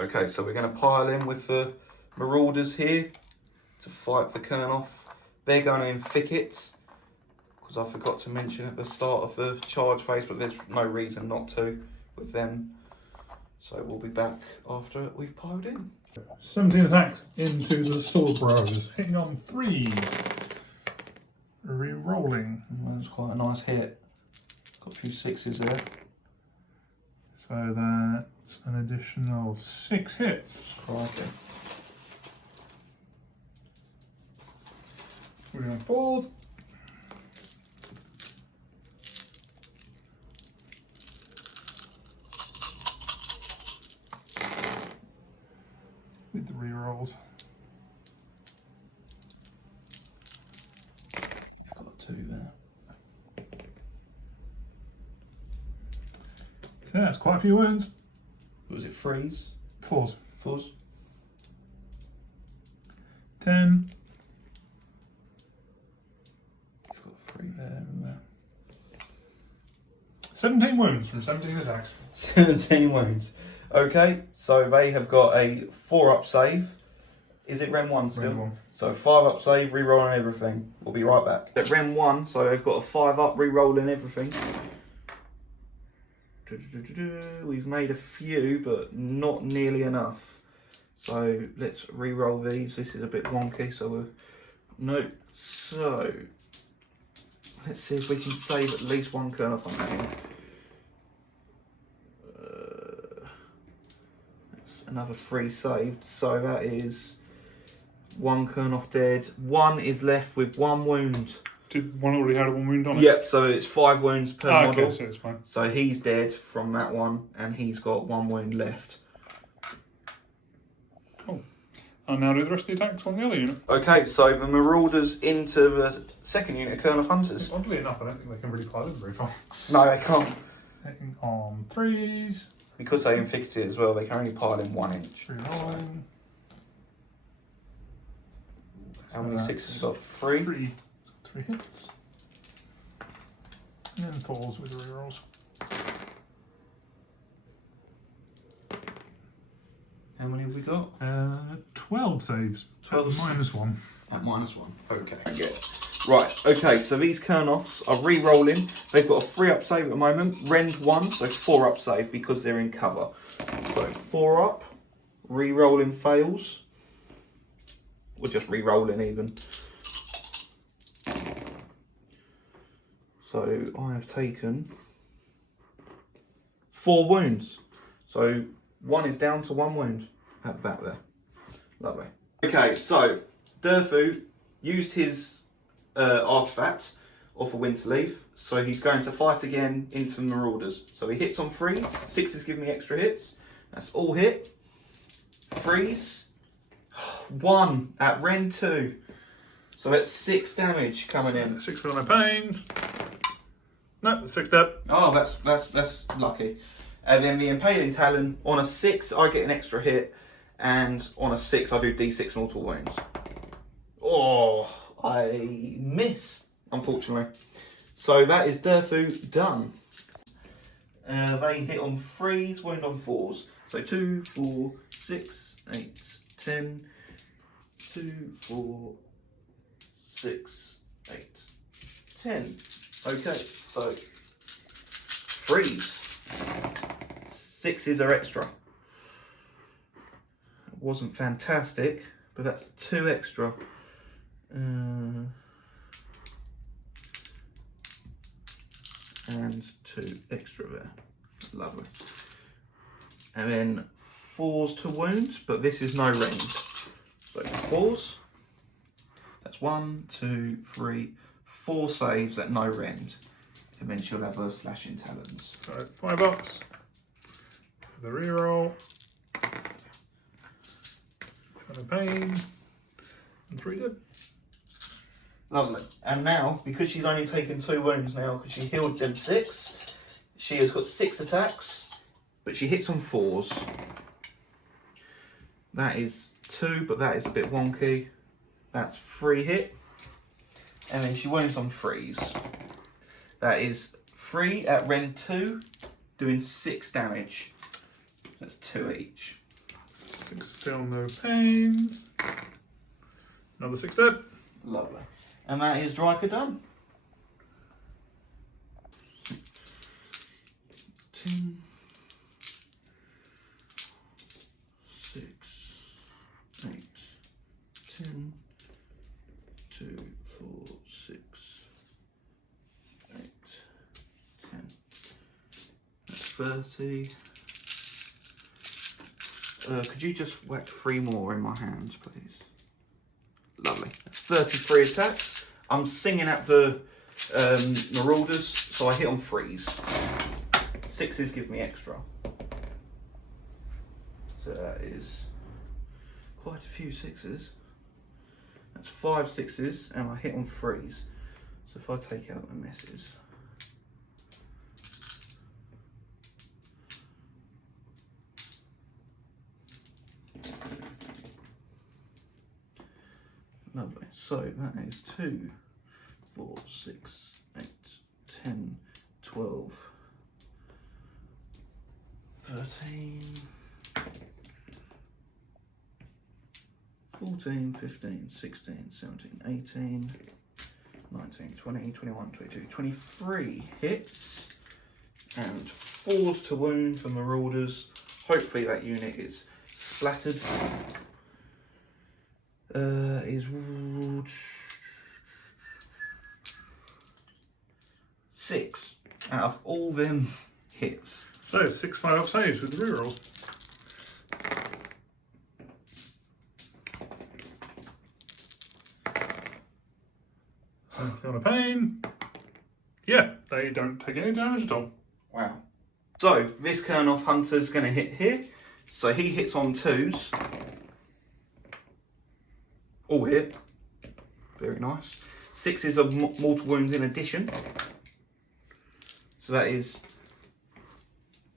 okay, so we're going to pile in with the Marauders here to fight the Kurnoth. They're going in thickets, because I forgot to mention at the start of the charge phase, but there's no reason not to with them. So we'll be back after we've piled in. 17 attacks into the Sword Bros, hitting on 3s. Re-rolling. That's quite a nice hit. Got a few 6s there. So that's an additional 6 hits. Crikey. We're on 4s. With the re-rolls. You've got 2 there. So that's quite a few wounds. Was it freeze? 4s. 4s? 10. You've got 3 there and there. 17 wounds from 17 attacks. 17 wounds. Okay, so they have got a 4-up save. Is it Rem 1 still? Rem 1. So 5-up save, re-rolling everything. We'll be right back. At Rem 1, so they've got a 5-up, re-rolling everything. We've made a few, but not nearly enough. So let's re-roll these. This is a bit wonky, so we'll... No. So let's see if we can save at least 1 Kurnoth on that one. That's another 3 saved. So that is 1 Kurnoth dead. 1 is left with 1 wound. Did one already have 1 wound on it? Yep, so it's 5 wounds per model. Okay, so it's fine. So he's dead from that one, and he's got 1 wound left. Cool. I'll now do the rest of the attacks on the other unit. Okay, so the Marauders into the second unit, Kurnoth Hunters. Oddly enough, I don't think they can really pile in very far. No, they can't. Hitting on 3s. Because they infixed it as well, they can only pile in 1 inch. Re-rolling. How many 6s got? 3? 3 hits. And then 4s with the rerolls. How many have we got? 12 saves. 12 minus 1. At -1. Okay. Right, okay, so these Kurnoths are re-rolling. They've got a 3-up save at the moment. Rend 1, so 4-up save because they're in cover. So 4-up, re-rolling fails. Or just re-rolling even. So I have taken 4 wounds. So 1 is down to 1 wound at the back there. Lovely. Okay, so Durfu used his artifact off a Winterleaf, so he's going to fight again into the Marauders. So he hits on 3s. 6s give me extra hits. That's all hit. 3s. 1 at Rend 2. So that's 6 damage coming in. 6 for no pains. No, 6 dead. Oh, that's lucky. And then the Impaling Talon, on a 6, I get an extra hit. And on a 6, I do D6 mortal wounds. Oh, I miss, unfortunately. So that is Durfu done. They hit on 3s, wound on 4s. So 2, 4, 6, 8, 10. 2, 4, 6, 8, 10. Okay, so 3s. 6s are extra. It wasn't fantastic, but that's 2 extra. And 2 extra there. Lovely. And then 4s to wound, but this is no rend. So 4s. That's 1, 2, 3, 4 saves at no rend. And then she'll have her slashing talons. So $5 for the reroll. For no pain. And 3 dead. Lovely. And now, because she's only taken 2 wounds now, because she healed them 6, she has got 6 attacks, but she hits on 4s. That is 2, but that is a bit wonky. That's 3 hit. And then she wounds on 3s. That is 3 at rend 2, doing 6 damage. That's 2 each. 6 still no pains. Another 6 dead. Lovely. And that is Dryka done. 10, 6, 8, 10, 2, 4, 6, 8, 10. That's 30. Could you just whack 3 more in my hands, please? Lovely. That's 33 attacks. I'm singing at the Marauders, so I hit on 3s. 6s give me extra. So that is quite a few 6s. That's 5 6s, and I hit on 3s. So if I take out the misses. Lovely. So that is 2, 4, 6, 8, 10, 12, 13, 14, 15, 16, 17, 18, 19, 20, 21, 22, 23 hits, and 4s to wound for Marauders. Hopefully that unit is splattered. Is 6 out of all them hits. So 6 5 saves with the rerolls. Feel no pain. Yeah, they don't take any damage at all. Wow. So this Kurnoth Hunter's going to hit here. So he hits on 2s. All hit. Very nice. 6s of mortal wounds in addition. So that is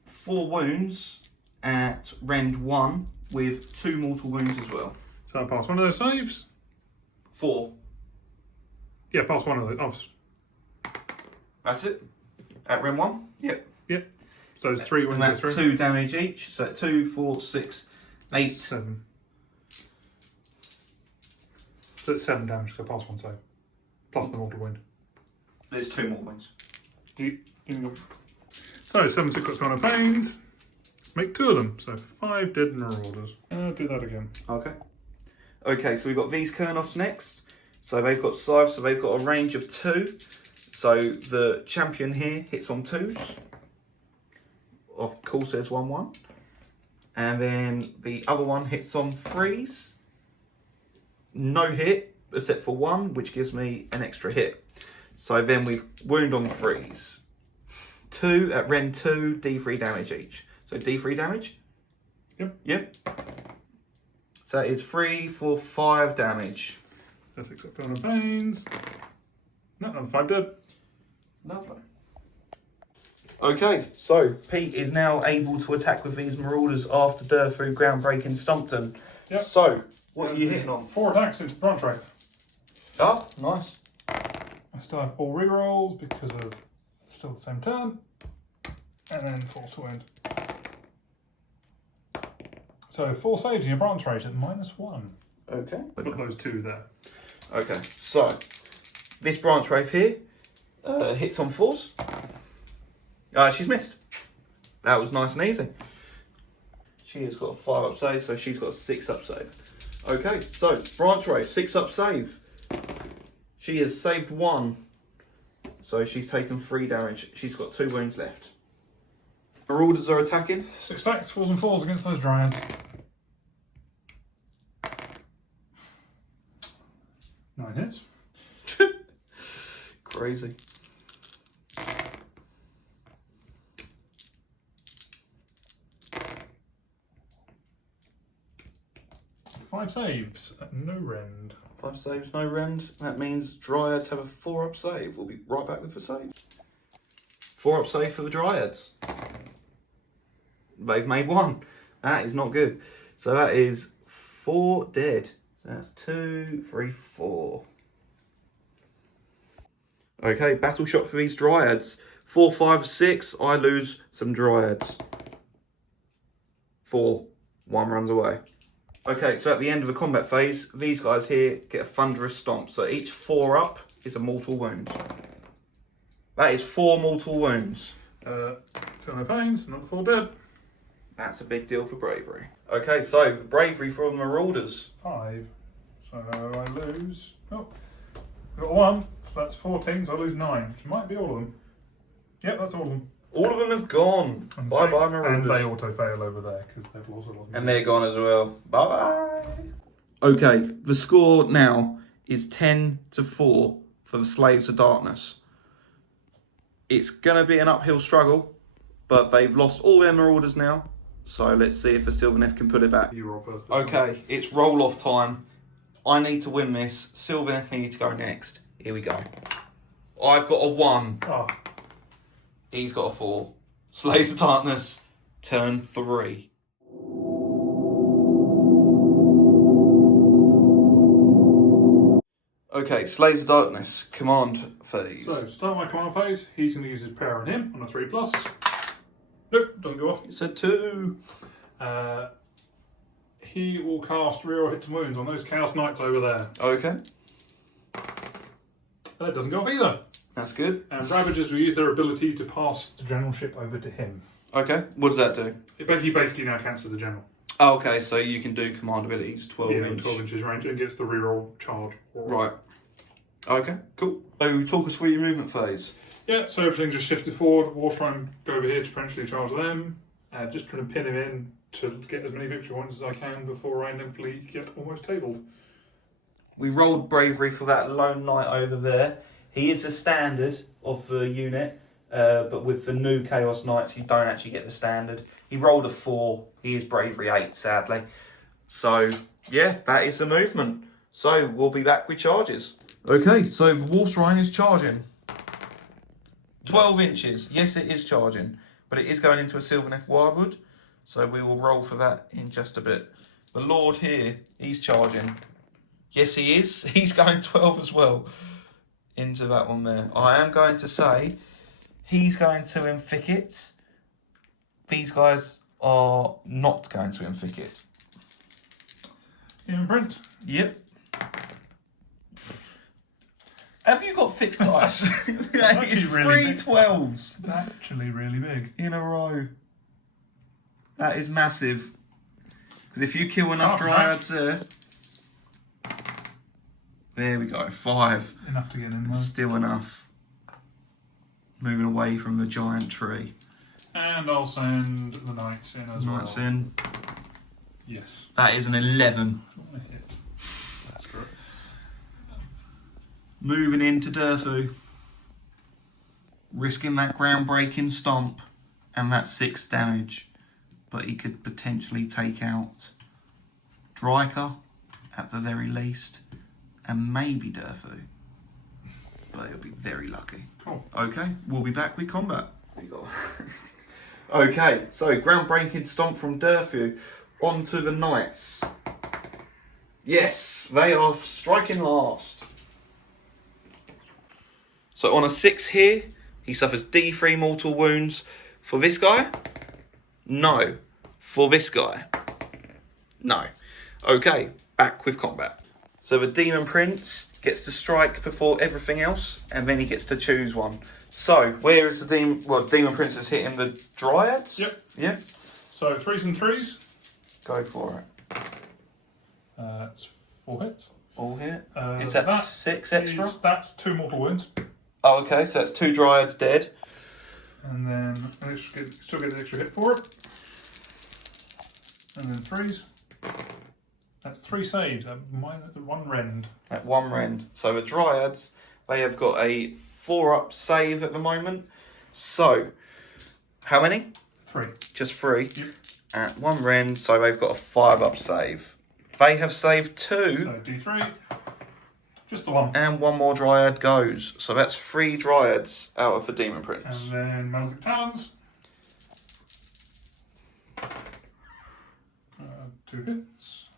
4 wounds at rend 1 with 2 mortal wounds as well. So I pass one of those saves. 4. Yeah, pass one of those. Oh. That's it. At rend 1? Yep. Yep. So it's 3 wounds. And that's 2 damage each. So 2, 4, 6, 8. 7. So it's 7 damage to pass one save. Plus the mortal wound. There's 2 more wounds. So 7 6 1 of pains. Make 2 of them. So 5 dead Marauders. Do that again. Okay. Okay, so we've got these Kurnoths next. So they've got scythes, so they've got a range of 2. So the champion here hits on 2s. Of course, there's 1-1. And then the other one hits on 3s. No hit, except for 1, which gives me an extra hit. So then we wound on 3s. 2 at rend 2, D3 damage each. So D3 damage? Yep. Yep. So that is 3 for 5 damage. So 6 up, feeling the pains. No, another 5 dead. Lovely. Okay, so Pete is now able to attack with these Marauders after Durfu groundbreaking Stumpton. Yep. So, what are you hitting on? 4 attacks into branch wraith. Oh, nice. I still have all rerolls because of still the same turn. And then force wound. So 4 saves in your branch rate at -1. Okay. Put those 2 there. Okay, so this branch wraith here hits on 4s. She's missed. That was nice and easy. She has got a 5 up save, so she's got a 6 up save. Okay, so branch wraith, 6 up save. She has saved 1, so she's taken 3 damage. She's got 2 wounds left. Marauders are attacking. 6 attacks, 4s and 4s against those dryads. 9 hits. Crazy. 5 saves at no rend. 5 saves, no rend. That means Dryads have a 4 up save. We'll be right back with the save. 4 up save for the Dryads. They've made 1. That is not good. So that is 4 dead. That's 2, 3, 4. Okay, battle shot for these Dryads. 4, 5, 6. I lose some Dryads. 4. 1 runs away. Okay, so at the end of the combat phase, these guys here get a thunderous stomp. So each 4 up is a mortal wound. That is 4 mortal wounds. Feel no pains, another 4 dead. That's a big deal for bravery. Okay, so bravery from Marauders. 5. So I lose. Oh, I got 1. So that's 14. So I lose 9, which might be all of them. Yep, that's all of them. All of them have gone. Bye bye, Marauders. And they auto fail over there because they've lost a lot. And they're gone as well. Bye bye. Okay, the score now is 10-4 for the Slaves of Darkness. It's going to be an uphill struggle, but they've lost all their Marauders now. So let's see if the Sylvaneth can put it back. You roll first. Okay, it's roll off time. I need to win this. Sylvaneth need to go next. Here we go. I've got a 1. Oh. He's got a 4. Slaves of Darkness, turn 3. Okay, Slaves of Darkness, command phase. So, start my command phase. He's going to use his power on him on a 3+. Nope, doesn't go off. It's a 2. He will cast reroll hits and wounds on those Chaos Knights over there. Okay, That doesn't go off either. that's good. And Ravagers will use their ability to pass the generalship over to him. Okay, what does that do? He basically now cancels the general. Oh, okay, so you can do command abilities, 12 Yeah, inch. 12 inches range and gets the reroll charge. Right. Okay, cool. So talk us through your movement phase. Yeah, so everything just shifted forward. War try and go over here to potentially charge them. Just trying to pin him in to get as many victory points as I can before I inevitably get almost tabled. We rolled bravery for that lone knight over there. He is a standard of the unit, but with the new Chaos Knights, you don't actually get the standard. He rolled a 4. He is bravery 8, sadly. So, yeah, that is the movement. So, we'll be back with charges. Okay, so the Wolf Rhine is charging. 12 inches. Yes, it is charging, but it is going into a Sylvaneth Wildwood. So, we will roll for that in just a bit. The Lord here, he's charging. Yes, he is. He's going 12 as well into that one there. I am going to say he's going to infick it. These guys are not going to infick it. Imprint? Yep. Have you got fixed dice? That is really 3 big. 12s It's actually really big. in a row. That is massive. Because if you kill enough Dryads there... There we go, 5. Enough to get in there. Still enough. Moving away from the giant tree. And I'll send the knights in as well. Knights in. Yes. That is an 11. Not a hit. That's great. Moving into Durfu. Risking that groundbreaking stomp and that 6 damage. But he could potentially take out Dryker at the very least. and maybe Durfu. But it'll be very lucky. Cool. Okay, we'll be back with combat. Okay, so groundbreaking stomp from Durfu onto the knights. Yes, they are striking last. So on a 6 here, he suffers D3 mortal wounds. For this guy? No. For this guy? No. Okay, back with combat. So the Demon Prince gets to strike before everything else, and then he gets to choose one. So, where is the Demon... Well, Demon Prince is hitting the Dryads? Yep. Yep. So 3s and 3s. Go for it. It's 4 hits. All hit. Is that 6 extra? That's 2 mortal wounds. Oh, okay, so that's 2 Dryads dead. And then I still get an extra hit for it. And then 3s. That's 3 saves at 1 rend. At 1 rend. So the Dryads, they have got a 4-up save at the moment. So, how many? 3. Just 3. Yep. At 1 rend, so they've got a 5-up save. They have saved 2. So D3. Just the 1. And 1 more Dryad goes. So that's 3 Dryads out of the Demon Prince. And then Malefic Talons. 2 hits.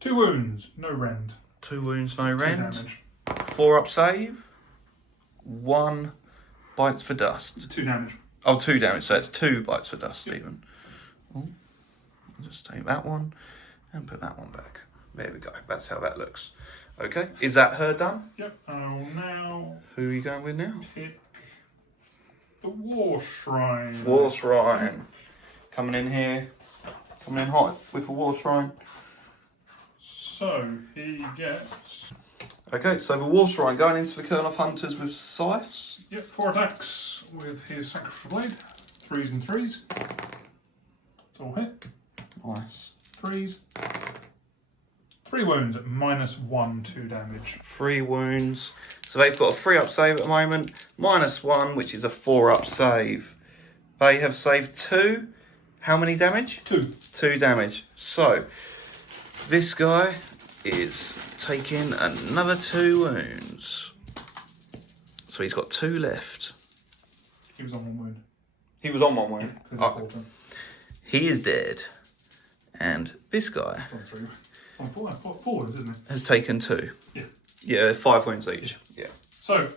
2 wounds, no rend. 2 wounds, no 2 rend. damage. 4-up save. 1 bites for dust. 2 damage. Oh, 2 damage. So that's 2 bites for dust, Stephen. Oh, I'll just take that one and put that one back. There we go. That's how that looks. Okay. Is that her done? Yep. I will now Who are you going with now? pick the War Shrine. War Shrine. Coming in here. Coming in hot with a War Shrine. So he gets. Okay, so the War Shrine going into the Kern of Hunters with scythes. Yep, 4 attacks with his Sacrificial Blade. 3s and 3s. It's all hit. Nice. 3s. 3 wounds at -1, 2 damage. 3 wounds. So they've got a 3-up save at the moment. -1, which is a 4-up save. They have saved 2. How many damage? 2. 2 damage. So, this guy is taking another 2 wounds. So he's got 2 left. He was on 1 wound. He was on 1 wound. Yeah, Okay. He is dead. And this guy It's on 3. On 4, isn't it? has taken 2. Yeah. Yeah, 5 wounds each. Yeah. So,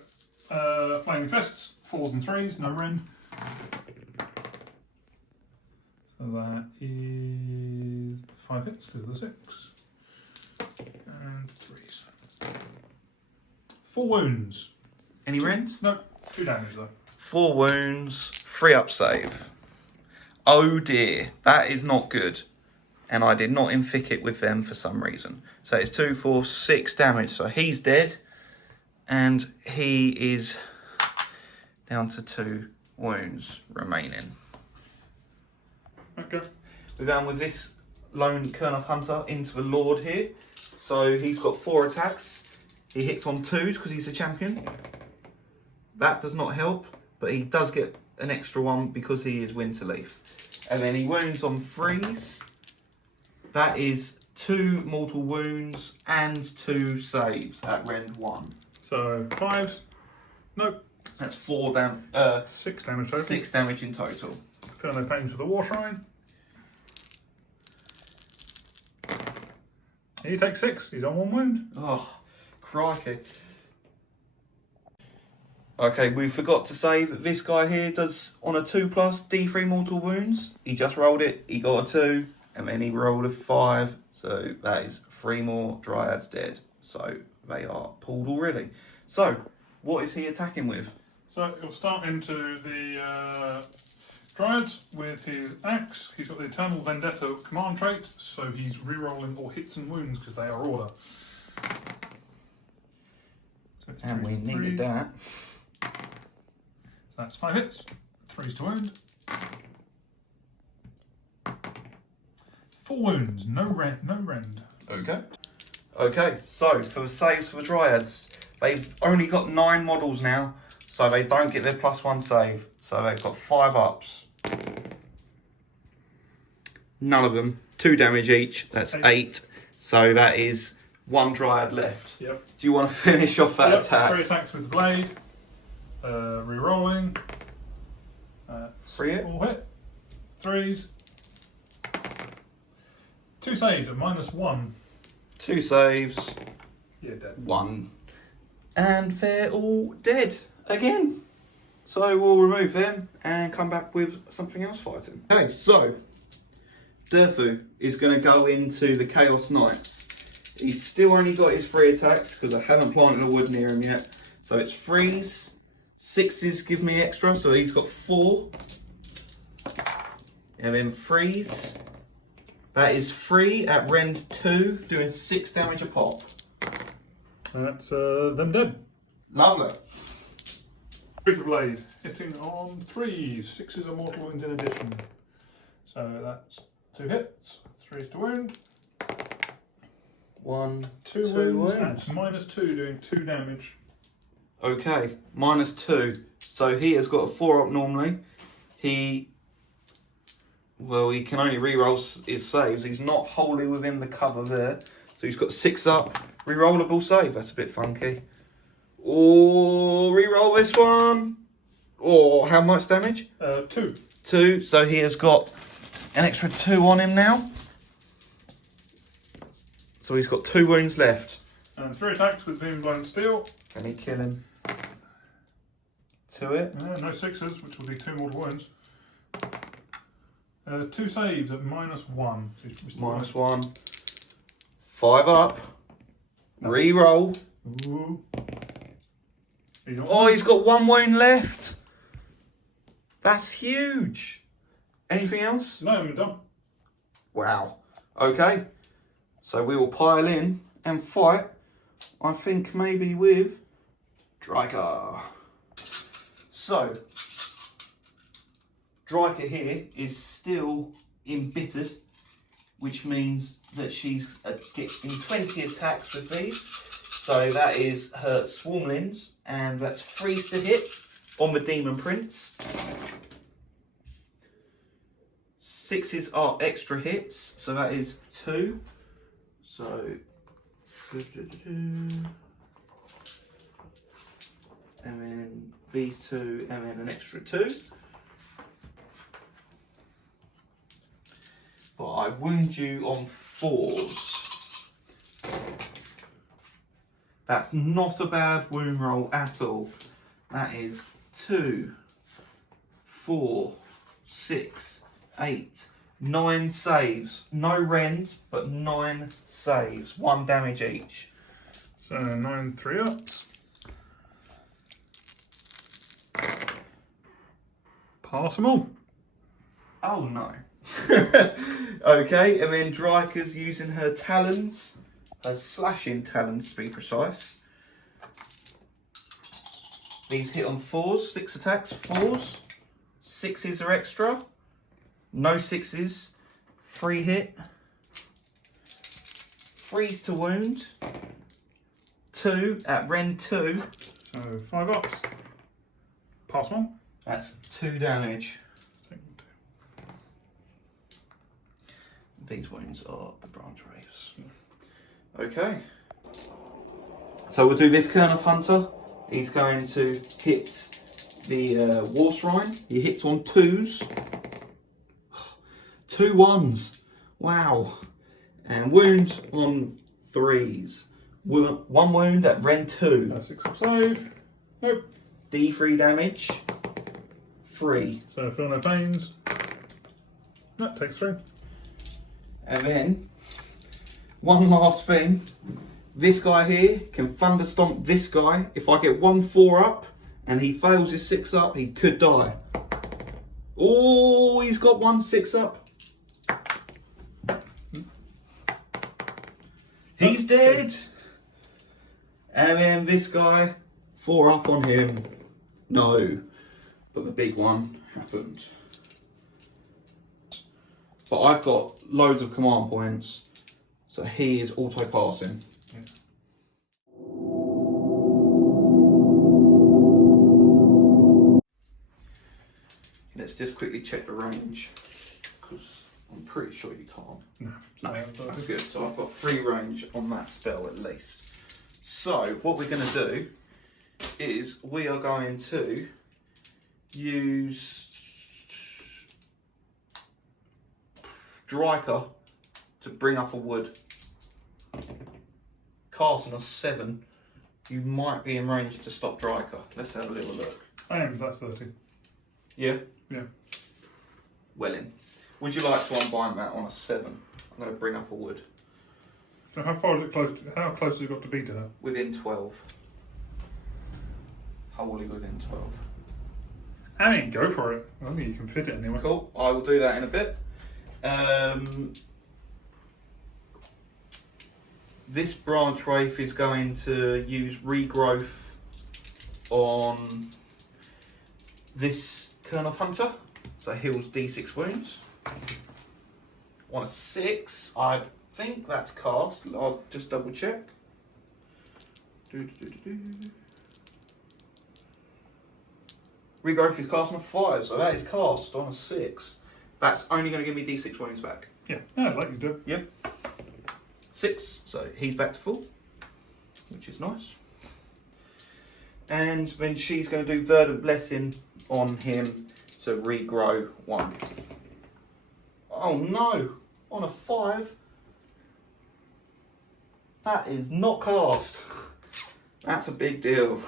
Flaming Fists, 4s and 3s, no rend. So that is 5 hits because of the 6. And 3s. 4 wounds. Any rend? No, 2 damage though. 4 wounds, 3-up save. Oh dear, that is not good. And I did not infic it with them for some reason. So it's 2, 4, 6 damage. So he's dead. And he is down to 2 wounds remaining. Okay. We're going with this lone Kernov Hunter into the Lord here. So he's got 4 attacks. He hits on 2s because he's a champion. That does not help, but he does get an extra 1 because he is Winterleaf. And then he wounds on 3s. That is 2 mortal wounds and 2 saves at rend 1. So 5s. Nope. That's 4 6 damage total. 6 damage in total. Feel no pains for the War Shrine. He takes 6. He's on 1 wound. Oh, crikey. Okay, we forgot to say that this guy here does on a 2+, D3 mortal wounds. He just rolled it, he got a 2, and then he rolled a 5. So that is 3 more Dryads dead. So they are pulled already. So, what is he attacking with? So he'll start into the Dryads with his axe. He's got the Eternal Vendetta command trait, so he's re-rolling all hits and wounds because they are order. So it's And 3s we needed 3s. that. So that's 5 hits, 3s to wound. 4 wounds, no rend. Okay. Okay, so for the saves for the Dryads, they've only got 9 models now, so they don't get their +1 save. So they've got 5 ups. None of them. 2 damage each. That's 8. So that is 1 dryad left. Yep. Do you want to finish off that attack? 3 attacks with the blade. Re-rolling. 3 hit. All hit. 3s. 2 saves at -1. 2 saves. Yeah, dead. 1. And they're all dead again. So we'll remove them and come back with something else fighting. Okay, so Durfu is going to go into the Chaos Knights. He's still only got his 3 attacks because I haven't planted a wood near him yet. So it's 3s, 6s give me extra, so he's got 4. And then 3s. That is 3 at rend 2, doing 6 damage a pop. That's them dead. Lovely. Trigger blade, hitting on 3s, 6s are mortal wounds in addition. So that's 2 hits, 3s to wound. 1, 2 wounds. That's -2, doing 2 damage. Okay, -2. So he has got a 4 up normally. He can only re-roll his saves. He's not wholly within the cover there. So he's got 6 up. Re-rollable save. That's a bit funky. Oh, re-roll this one. Oh, how much damage? 2. 2. So he has got an extra 2 on him now. So he's got 2 wounds left. And 3 attacks with Beam Blown Steel. Can he kill him? 2 it. No 6s, which will be 2 mortal wounds. 2 saves at -1. -1. 5 up. No. Re-roll. Ooh. Oh, he's got 1 wound left. That's huge. Anything else? No, I'm done. Wow. Okay. So we will pile in and fight, I think maybe with Dryka. So, Dryka here is still embittered, which means that she's getting 20 attacks with these. So that is her Swarmlings, and that's 3s to hit on the Demon Prince. 6s are extra hits, so that is 2. So, and then these 2, and then an extra 2. But I wound you on 4s. That's not a bad wound roll at all. That is 2, 4, 6, 8, 9 saves. No rend, but 9 saves. 1 damage each. So 9 3-ups. Pass them all. Oh no. Okay, and then Dryka's using her talons. Her slashing talons to be precise. These hit on 4s, 6 attacks, 4s. 6s are extra. No 6s. 3 hit. 3s to wound. 2 at rend 2. So 5 ups. Pass them all. That's 2 damage. These wounds are the branch wraiths. Okay. So we'll do this Kern of Hunter. He's going to hit the War Shrine. He hits on 2s. 2 1s. Wow. And wound on 3s. 1 wound at rend 2. 6 up save. Nope. D3 damage. 3. So feel no pains. No, takes 3. And then, one last thing. This guy here can thunder stomp this guy. If I get 1 4 up and he fails his 6 up, he could die. Oh, he's got 1 6 up. He's dead. And then this guy, 4 up on him. No, but the big one happened. But I've got loads of command points, so he is auto-passing. Yeah. Let's just quickly check the range, because I'm pretty sure you can't. No, That's good. So I've got 3 range on that spell at least. So what we're going to do is we are going to use Dryker to bring up a wood. Cast on a 7. You might be in range to stop Dryker. Let's have a little look. I am, that's 30. Yeah? Yeah. Well in. Would you like to unbind that on a 7? I'm going to bring up a wood. So how far is it close to, how close has it got to be to her? Within 12. Wholly within 12. I mean, go for it. I think you can fit it anyway. Cool, I will do that in a bit. This branch wraith is going to use regrowth on this Kern of Hunter. So it heals D6 wounds. On a 6, I think that's cast. I'll just double check. Regrowth is cast on a 5, so that is cast on a 6. That's only going to give me D6 wounds back. Yeah, like you do. Yep. 6, so he's back to full, which is nice. And then she's going to do Verdant Blessing on him to regrow 1. Oh no, on a 5. That is not cast. That's a big deal.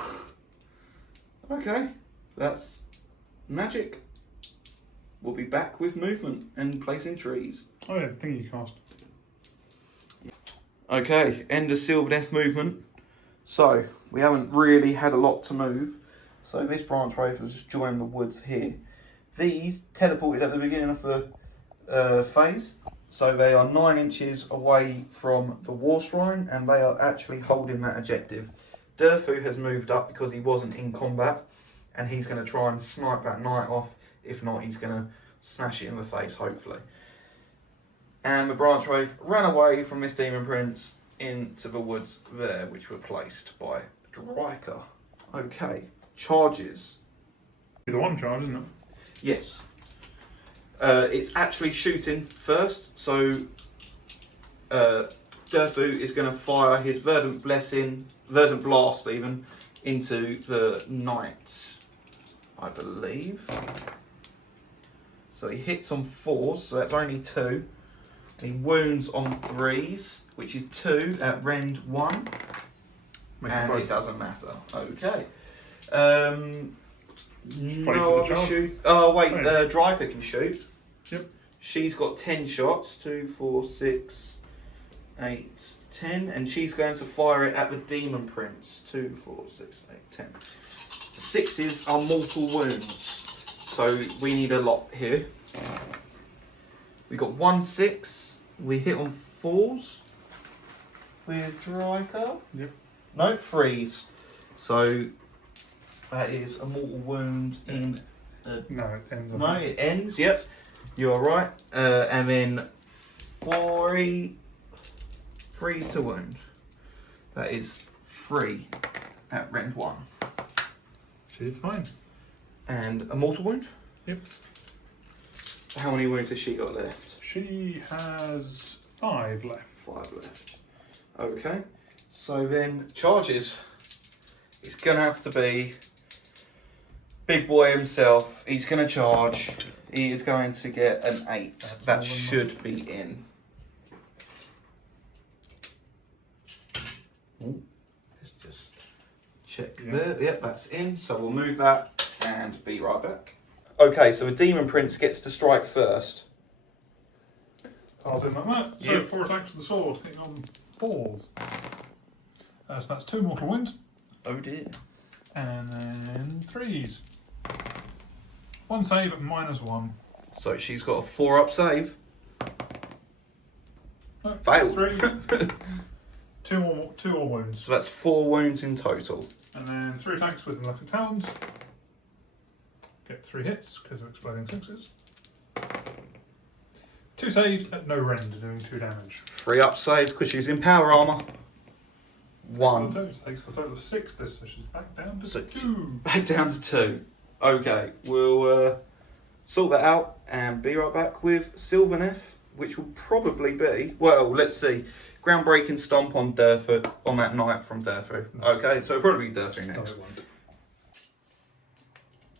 Okay, that's magic. We'll be back with movement and placing trees. Oh yeah, thing you cast. Okay, end of Sylvaneth movement. So, we haven't really had a lot to move. So this branch wraith has just joined the woods here. These teleported at the beginning of the phase. So they are 9 inches away from the war shrine and they are actually holding that objective. Durfu has moved up because he wasn't in combat and he's going to try and snipe that knight off. If not, he's going to smash it in the face, hopefully. And the branch wraith ran away from this demon prince into the woods there, which were placed by Dryker. Okay, charges. The one charge, isn't it? Yes. It's actually shooting first, so Durfu is going to fire his Verdant Blast even, into the knight, I believe. So he hits on 4s, so that's only 2. He wounds on 3s, which is 2 at rend 1. And it doesn't matter. Okay. No other shoot. Oh wait, Dryker can shoot. Yep. She's got 10 shots. 2, 4, 6, 8, 10. And she's going to fire it at the Demon Prince. 2, 4, 6, 8, 10. 6s are mortal wounds. So we need a lot here. We got 1, 6. We hit on 4s with Dryker. Yep. No, 3s. So that is a mortal wound in. No, it ends. No, it ends. Yep, you're right. And then 3s to wound. That is 3 at rend 1. She's fine. And a mortal wound. Yep. How many wounds has she got left? She has 5 left. 5 left. Okay. So then charges. It's gonna have to be big boy himself. He's gonna charge. He is going to get an 8. That should be in. Ooh, let's just check there. Yep, that's in. So we'll move that and be right back. Okay, so a Demon Prince gets to strike first. Piles in like that. So 4 attacks with the sword, hitting on 4s. So that's 2 mortal wounds. Oh dear. And then 3s. 1 save at -1. So she's got a 4-up save. No, Failed. 3. 2 more wounds. So that's 4 wounds in total. And then 3 attacks with electric talons. Get 3 hits because of exploding 6s. 2 saves at no rend, doing 2 damage. 3-up save because she's in power armor. 1. So takes the total of 6 this, so she's back down to So 2. Back down to 2. Okay, we'll sort that out, and be right back with Sylvaneth, which will probably be, well, let's see, groundbreaking stomp on Durthu on that night from Durthu. Okay, so it'll probably be Durthu next. No, it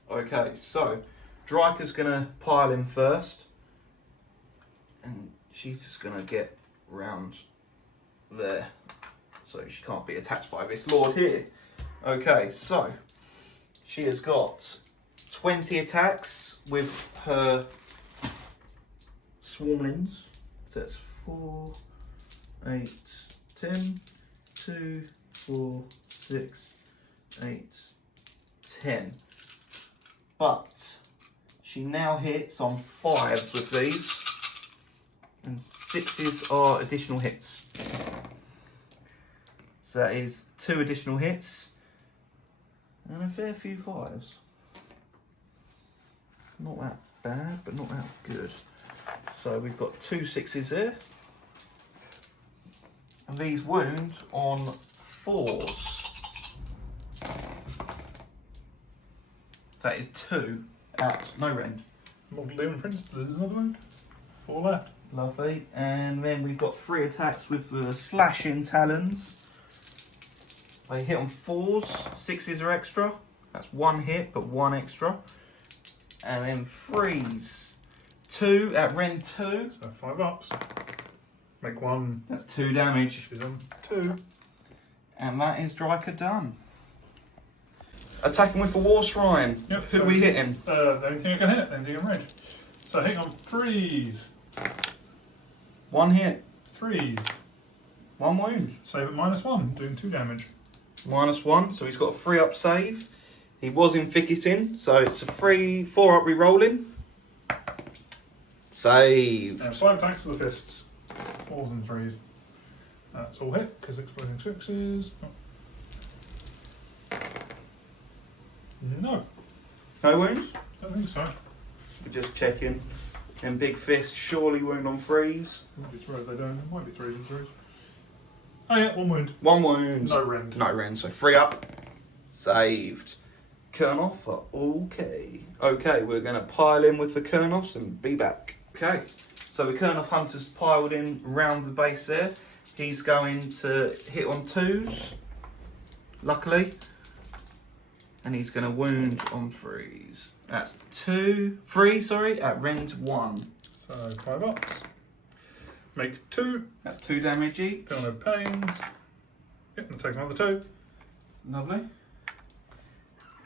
won't. Okay, so Dryker's gonna pile in first, and she's just gonna get round there, so she can't be attacked by this lord here. Okay, so she has got 20 attacks with her swarmlings. So that's 4, 8, 10, 2, 4, 6, 8, 10. But she now hits on 5s with these, and 6s are additional hits. So that is 2 additional hits and a fair few 5s. Not that bad, but not that good. So we've got 2 6s there. And these wound on 4s. That is 2 at no rend. Lord Leon Prince, there's another wound. 4 left. Lovely. And then we've got 3 attacks with the slashing talons. They hit on 4s, 6s are extra. That's 1 hit, but 1 extra. And then 3s. 2 at rend 2. So 5 ups. Make 1. That's 2 damage. She's on 2. And that is Dryker done. Attacking with a War Shrine. Yep, Who so are we hitting? The only thing I can hit, anything in range. So hitting on 3s. 1 hit. 3s. 1 wound. Save at -1, doing 2 damage. -1, so he's got a 3 up save. He was in Ficketing, so it's a 4 up rerolling. Save. Now 5 attacks to the fists. 4s and 3s. That's all hit, because exploding 6s. Oh. No, No wounds? don't think so. We're just checking. And big fist surely wound on 3s. Might be 3 if they don't. It might be 3s and 3s. Oh yeah, 1 wound. 1 wound. No rend. No rend, so 3 up. Saved. Kurnoff are okay. Okay, we're going to pile in with the Kurnoffs and be back. Okay, so the Kurnoff Hunter's piled in round the base there. He's going to hit on 2s, luckily. And he's going to wound on 3s. That's 3, at rend 1. So 5 ups. Make 2. That's 2 damage each. Feel no pains. Yep, and take another 2. Lovely.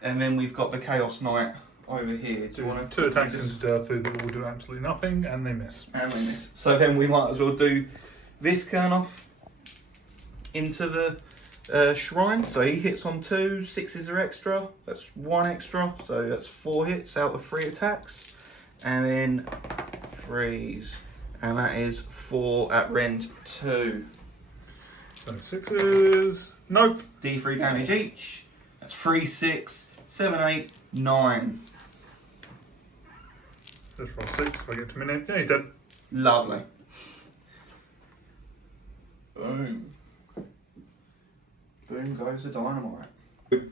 And then we've got the Chaos Knight over here. Do you want to 2 attacks into Durthu that will do absolutely nothing, and they miss. And we miss. So then we might as well do this Kurnoff into the shrine. So he hits on 2, 6s are extra. That's 1 extra. So that's 4 hits out of 3 attacks. And then 3s. And that is 4 at rend 2. So 6s. Nope. D3 damage each. That's 3, 6, 7, 8, 9. Just roll 6 if I get to a minute. Yeah, he's dead. Lovely. Boom. Boom goes the dynamite.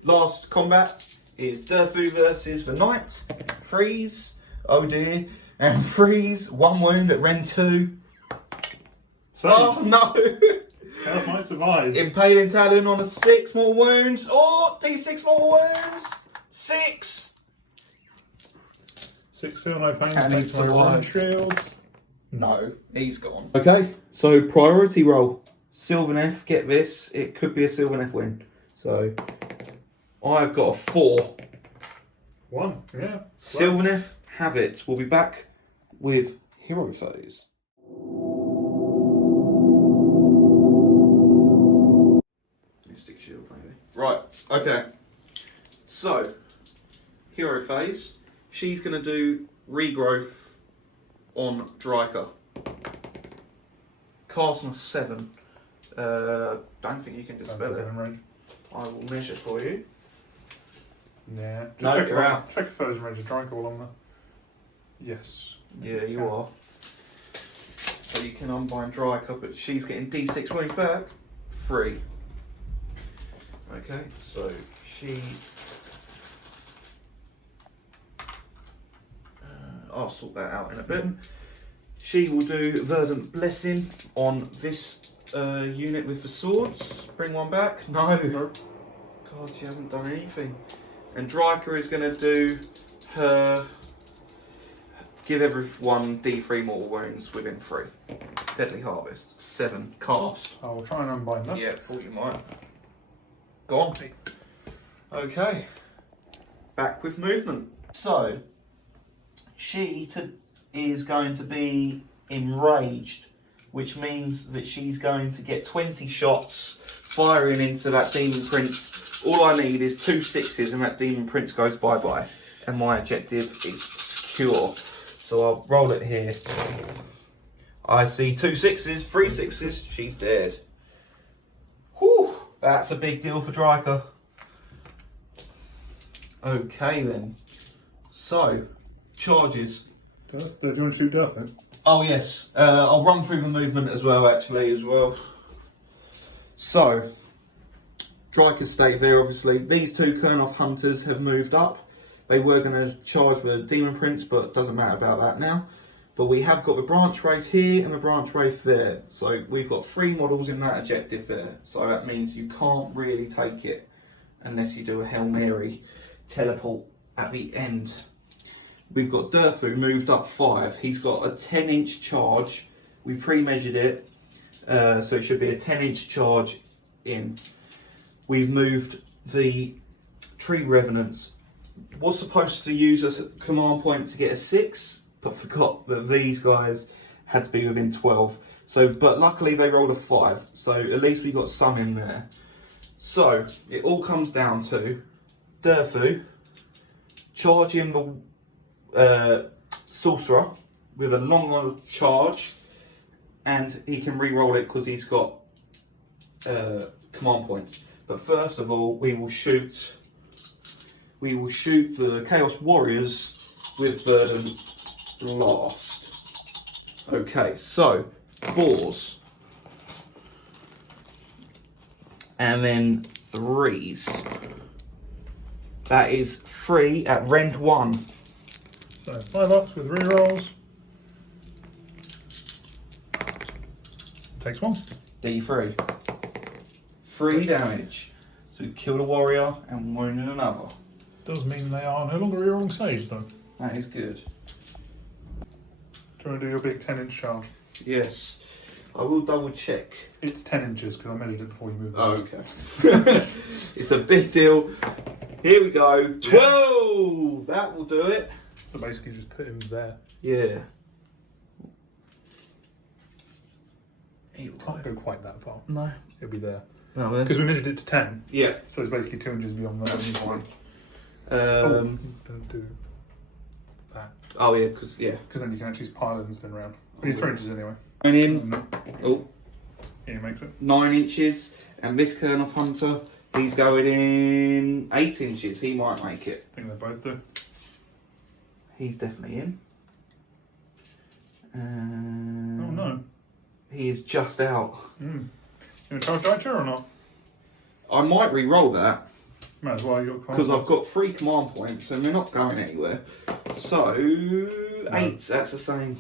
Last combat is Durthu versus the Knight. Freeze. Oh dear. And freeze. 1 wound at rend 2. So, Oh no. Chaos Knight survives. Impaling Talon on a 6 more wounds. Oh, D6 more wounds. 6. 6 feel no pain. And Takes he my 1 survived. shields. No, he's gone. Okay, so priority roll. Sylvaneth, get this. It could be a Sylvaneth win. So I've got a 4. 1, yeah. Sylvaneth, have it. We'll be back with Hero Phase. Mystic Shield, maybe. Right, okay. So, Hero Phase. She's going to do Regrowth on Dryker. Cast on a 7. Don't think you can dispel it. I will measure for you. Yeah. Just No, check you're out. Check if those range of Dryker while I'm there. Yes. Yeah, you are. So you can unbind Dryker, but she's getting D6 wounds back. 3. Okay, so she... I'll sort that out in a bit. She will do Verdant Blessing on this unit with the swords. Bring one back. No. God, she hasn't done anything. And Dryker is going to do her... Give everyone D3 mortal wounds within 3. Deadly Harvest. 7. Cast. I'll try and unbind that. Yeah, thought you might. Gone. Okay. Back with movement. So, she is going to be enraged, which means that she's going to get 20 shots firing into that Demon Prince. All I need is 2 6s and that Demon Prince goes bye-bye. And my objective is secure. So I'll roll it here. I see 2 6s, 3 6s, she's dead. Whew, that's a big deal for Dryker. Okay then. So, charges. Do you want to shoot Death then? Oh yes, I'll run through the movement as well So, Dryker's stayed there obviously. These 2 Kurnoth hunters have moved up. They were going to charge the Demon Prince, but it doesn't matter about that now. But we have got the Branch Wraith here and the Branch Wraith there. So we've got 3 models in that objective there. So that means you can't really take it unless you do a Hail Mary teleport at the end. We've got Durfu moved up 5. He's got a 10-inch charge. We pre-measured it, so it should be a 10-inch charge in. We've moved the Tree Revenants. Was supposed to use a command point to get a 6, but forgot that these guys had to be within 12. So, but luckily they rolled a 5, so at least we got some in there. So it all comes down to Durfu charging the sorcerer with a long charge, and he can re-roll it because he's got command points. But first of all, we will shoot the Chaos Warriors with Verdant last. Okay, so 4s. And then 3s. That is 3 at rend 1. So 5 ups with rerolls. Takes 1. D3. 3 damage. So we killed a warrior and wounded another. Does mean they are no longer rerolling saves though. That is good. Do you want to do your big 10-inch charge? Yes. I will double check. It's 10 inches because I measured it before you moved. Oh, okay. It's a big deal. Here we go. 12! That will do it. So basically just put him there. Yeah. Can't go quite that far. No. It'll be there. No, then. Because we measured it to 10. Yeah. So it's basically 2 inches beyond that. That's fine. Don't do that. Oh, yeah, because, yeah. Because then you can actually pile it and spin around. We need 3 inches anyway. And in. Oh. He makes it. 9 inches. And this Kurnoth Hunter, he's going in 8 inches. He might make it. I think they both do. He's definitely in. Oh no. He is just out. You want to charge Archer or not? I might re-roll that. Might as well. You got Because I've got 3 command points and we're not going anywhere. So, 8, that's the same.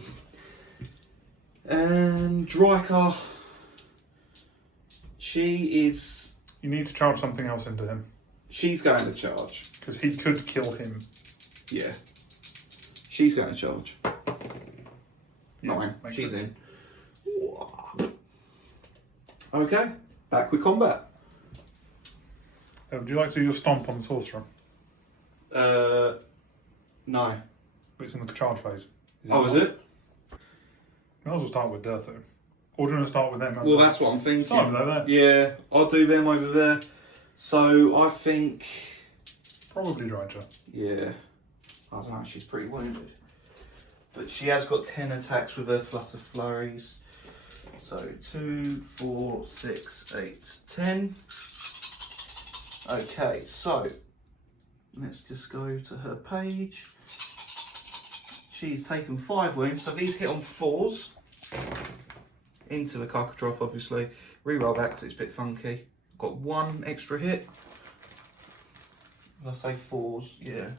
And Dryker, she is... You need to charge something else into him. She's going to charge. Because he could kill him. Yeah. She's going to charge. Yeah, 9. She's sure. in. Okay. Back with combat. Would you like to do your stomp on the sorcerer? No. It's in the charge phase. Is it? You might as well start with Durthu. Or do you want to start with them? Well, that's what I'm thinking. Start with there. Yeah, I'll do them over there. So, I think... Probably Drycher. Yeah. I don't know, she's pretty wounded. But she has got 10 attacks with her Flutter Flurries. So, 2, 4, 6, 8, 10. Okay, so... Let's just go to her page. She's taken 5 wounds, so these hit on 4s. Into the Cockatrough, obviously. Reroll that because it's a bit funky. Got 1 extra hit. Did I say 4s? Yeah.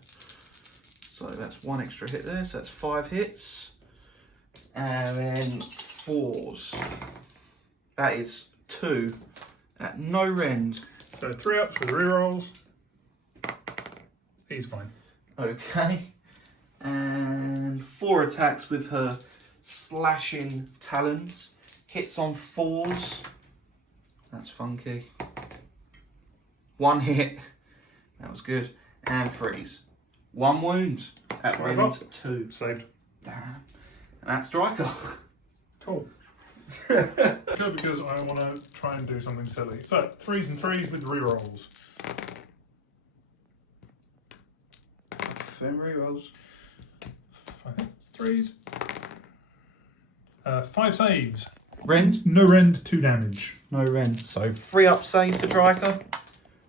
So that's 1 extra hit there, so that's 5 hits. And then 4s. That is 2 at no rend. So 3 ups with rerolls. He's fine. Okay. And 4 attacks with her slashing talons. Hits on 4s. That's funky. 1 hit. That was good. And 3s. 1 wound at rend 2. Saved. Damn. And that's Striker. Cool. Good, because I want to try and do something silly. So 3s and 3s with rerolls. Memory rolls. 3s. 5 saves. Rend? No rend, 2 damage. No rend. So 3 up save for Dryker.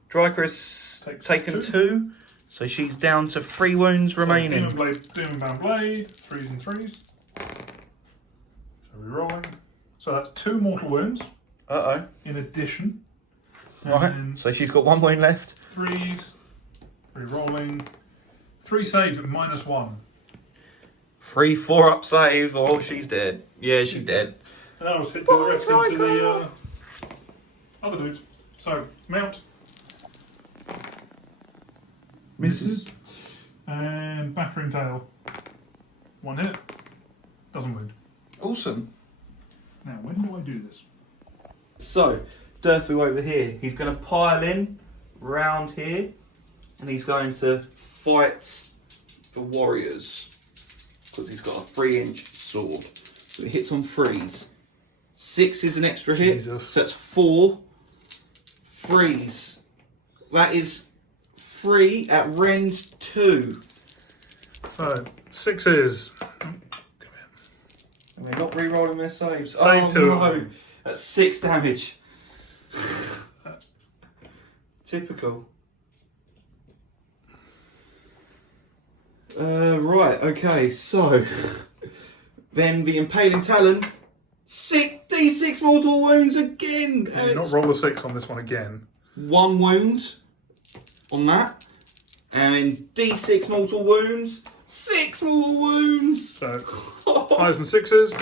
Dryker has taken 2. So she's down to 3 wounds remaining. Demon Bound Blade, 3s and 3s. So rerolling. So that's 2 mortal wounds. Uh-oh. In addition. Right. So she's got 1 wound left. 3s. Rerolling. 3 saves at -1. 3 4-up saves. Oh, she's dead. Yeah, she's dead. And that was hit the rest into the other dudes. So, mount. Misses. And battering tail. 1 hit. Doesn't wound. Awesome. Now, when do I do this? So, Durfu over here. He's going to pile in round here. And he's going to fight the warriors. Because he's got a 3-inch sword. So it hits on 3s. 6 is an extra hit. Jesus. So that's 4. 3s. That is 3 at rend 2. So, 6 is... And they're not re-rolling their saves. Save 2. No. That's 6 damage. Typical. Right, okay, so then the Impaling Talon, 6d6 mortal wounds again. Can you not roll a 6 on this one again? 1 wound on that, and d6 mortal wounds, 6 mortal wounds. So, 5s and 6s.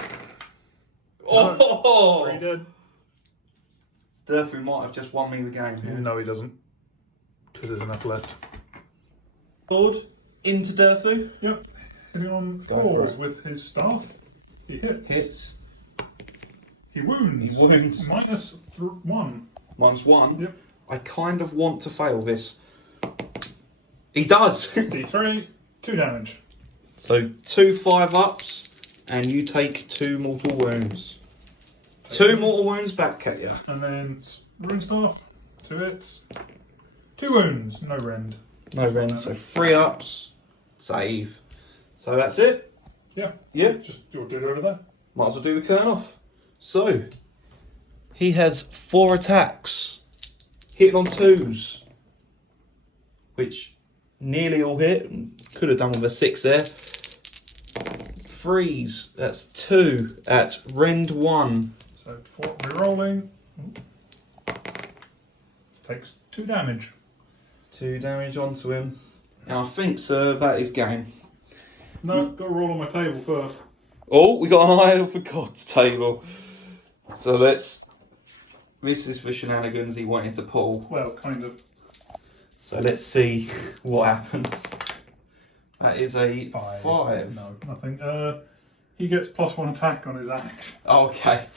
Oh, 3 dead. Durfu might have just won me the game here. No, he doesn't. Because there's enough left. Sword into Durfu. Yep. Hitting on Go for 4s it. with his staff. He hits. Hits. He wounds. He wounds. -1. -1. Yep. I kind of want to fail this. He does. D3, 2 damage. So 2 5-ups, and you take 2 mortal wounds. 2 mortal wounds back at you. And then rune staff, 2 hits. 2 wounds, no rend. No rend. So 3 ups, save. So that's it. Yeah. Yeah. Just you'll do it over there. Might as well do the Kern off. So he has 4 attacks, hitting on 2s, which nearly all hit. Could have done with a 6 there. 3s. That's 2 at rend 1. So 4 rerolling. Takes 2 damage. 2 damage onto him. And I think, sir, that is game. No, got to roll on my table first. Oh, we got an Eye for God's table. So let's... This is for shenanigans he wanted to pull. Well, kind of. So let's see what happens. That is a 5. No, nothing. He gets +1 attack on his axe. Okay.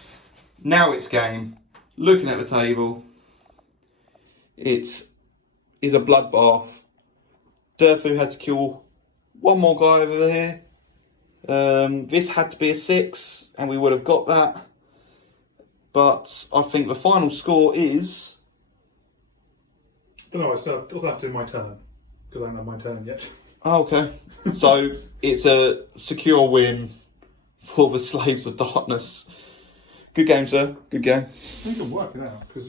Now it's game. Looking at the table. It is a bloodbath. Durfu had to kill 1 more guy over here. This had to be a 6, and we would have got that. But I think the final score is... Don't know, I still have to do my turn. Because I haven't had my turn yet. Oh, okay. So it's a secure win for the Slaves of Darkness. Good game, sir. Good game. You can work it out, because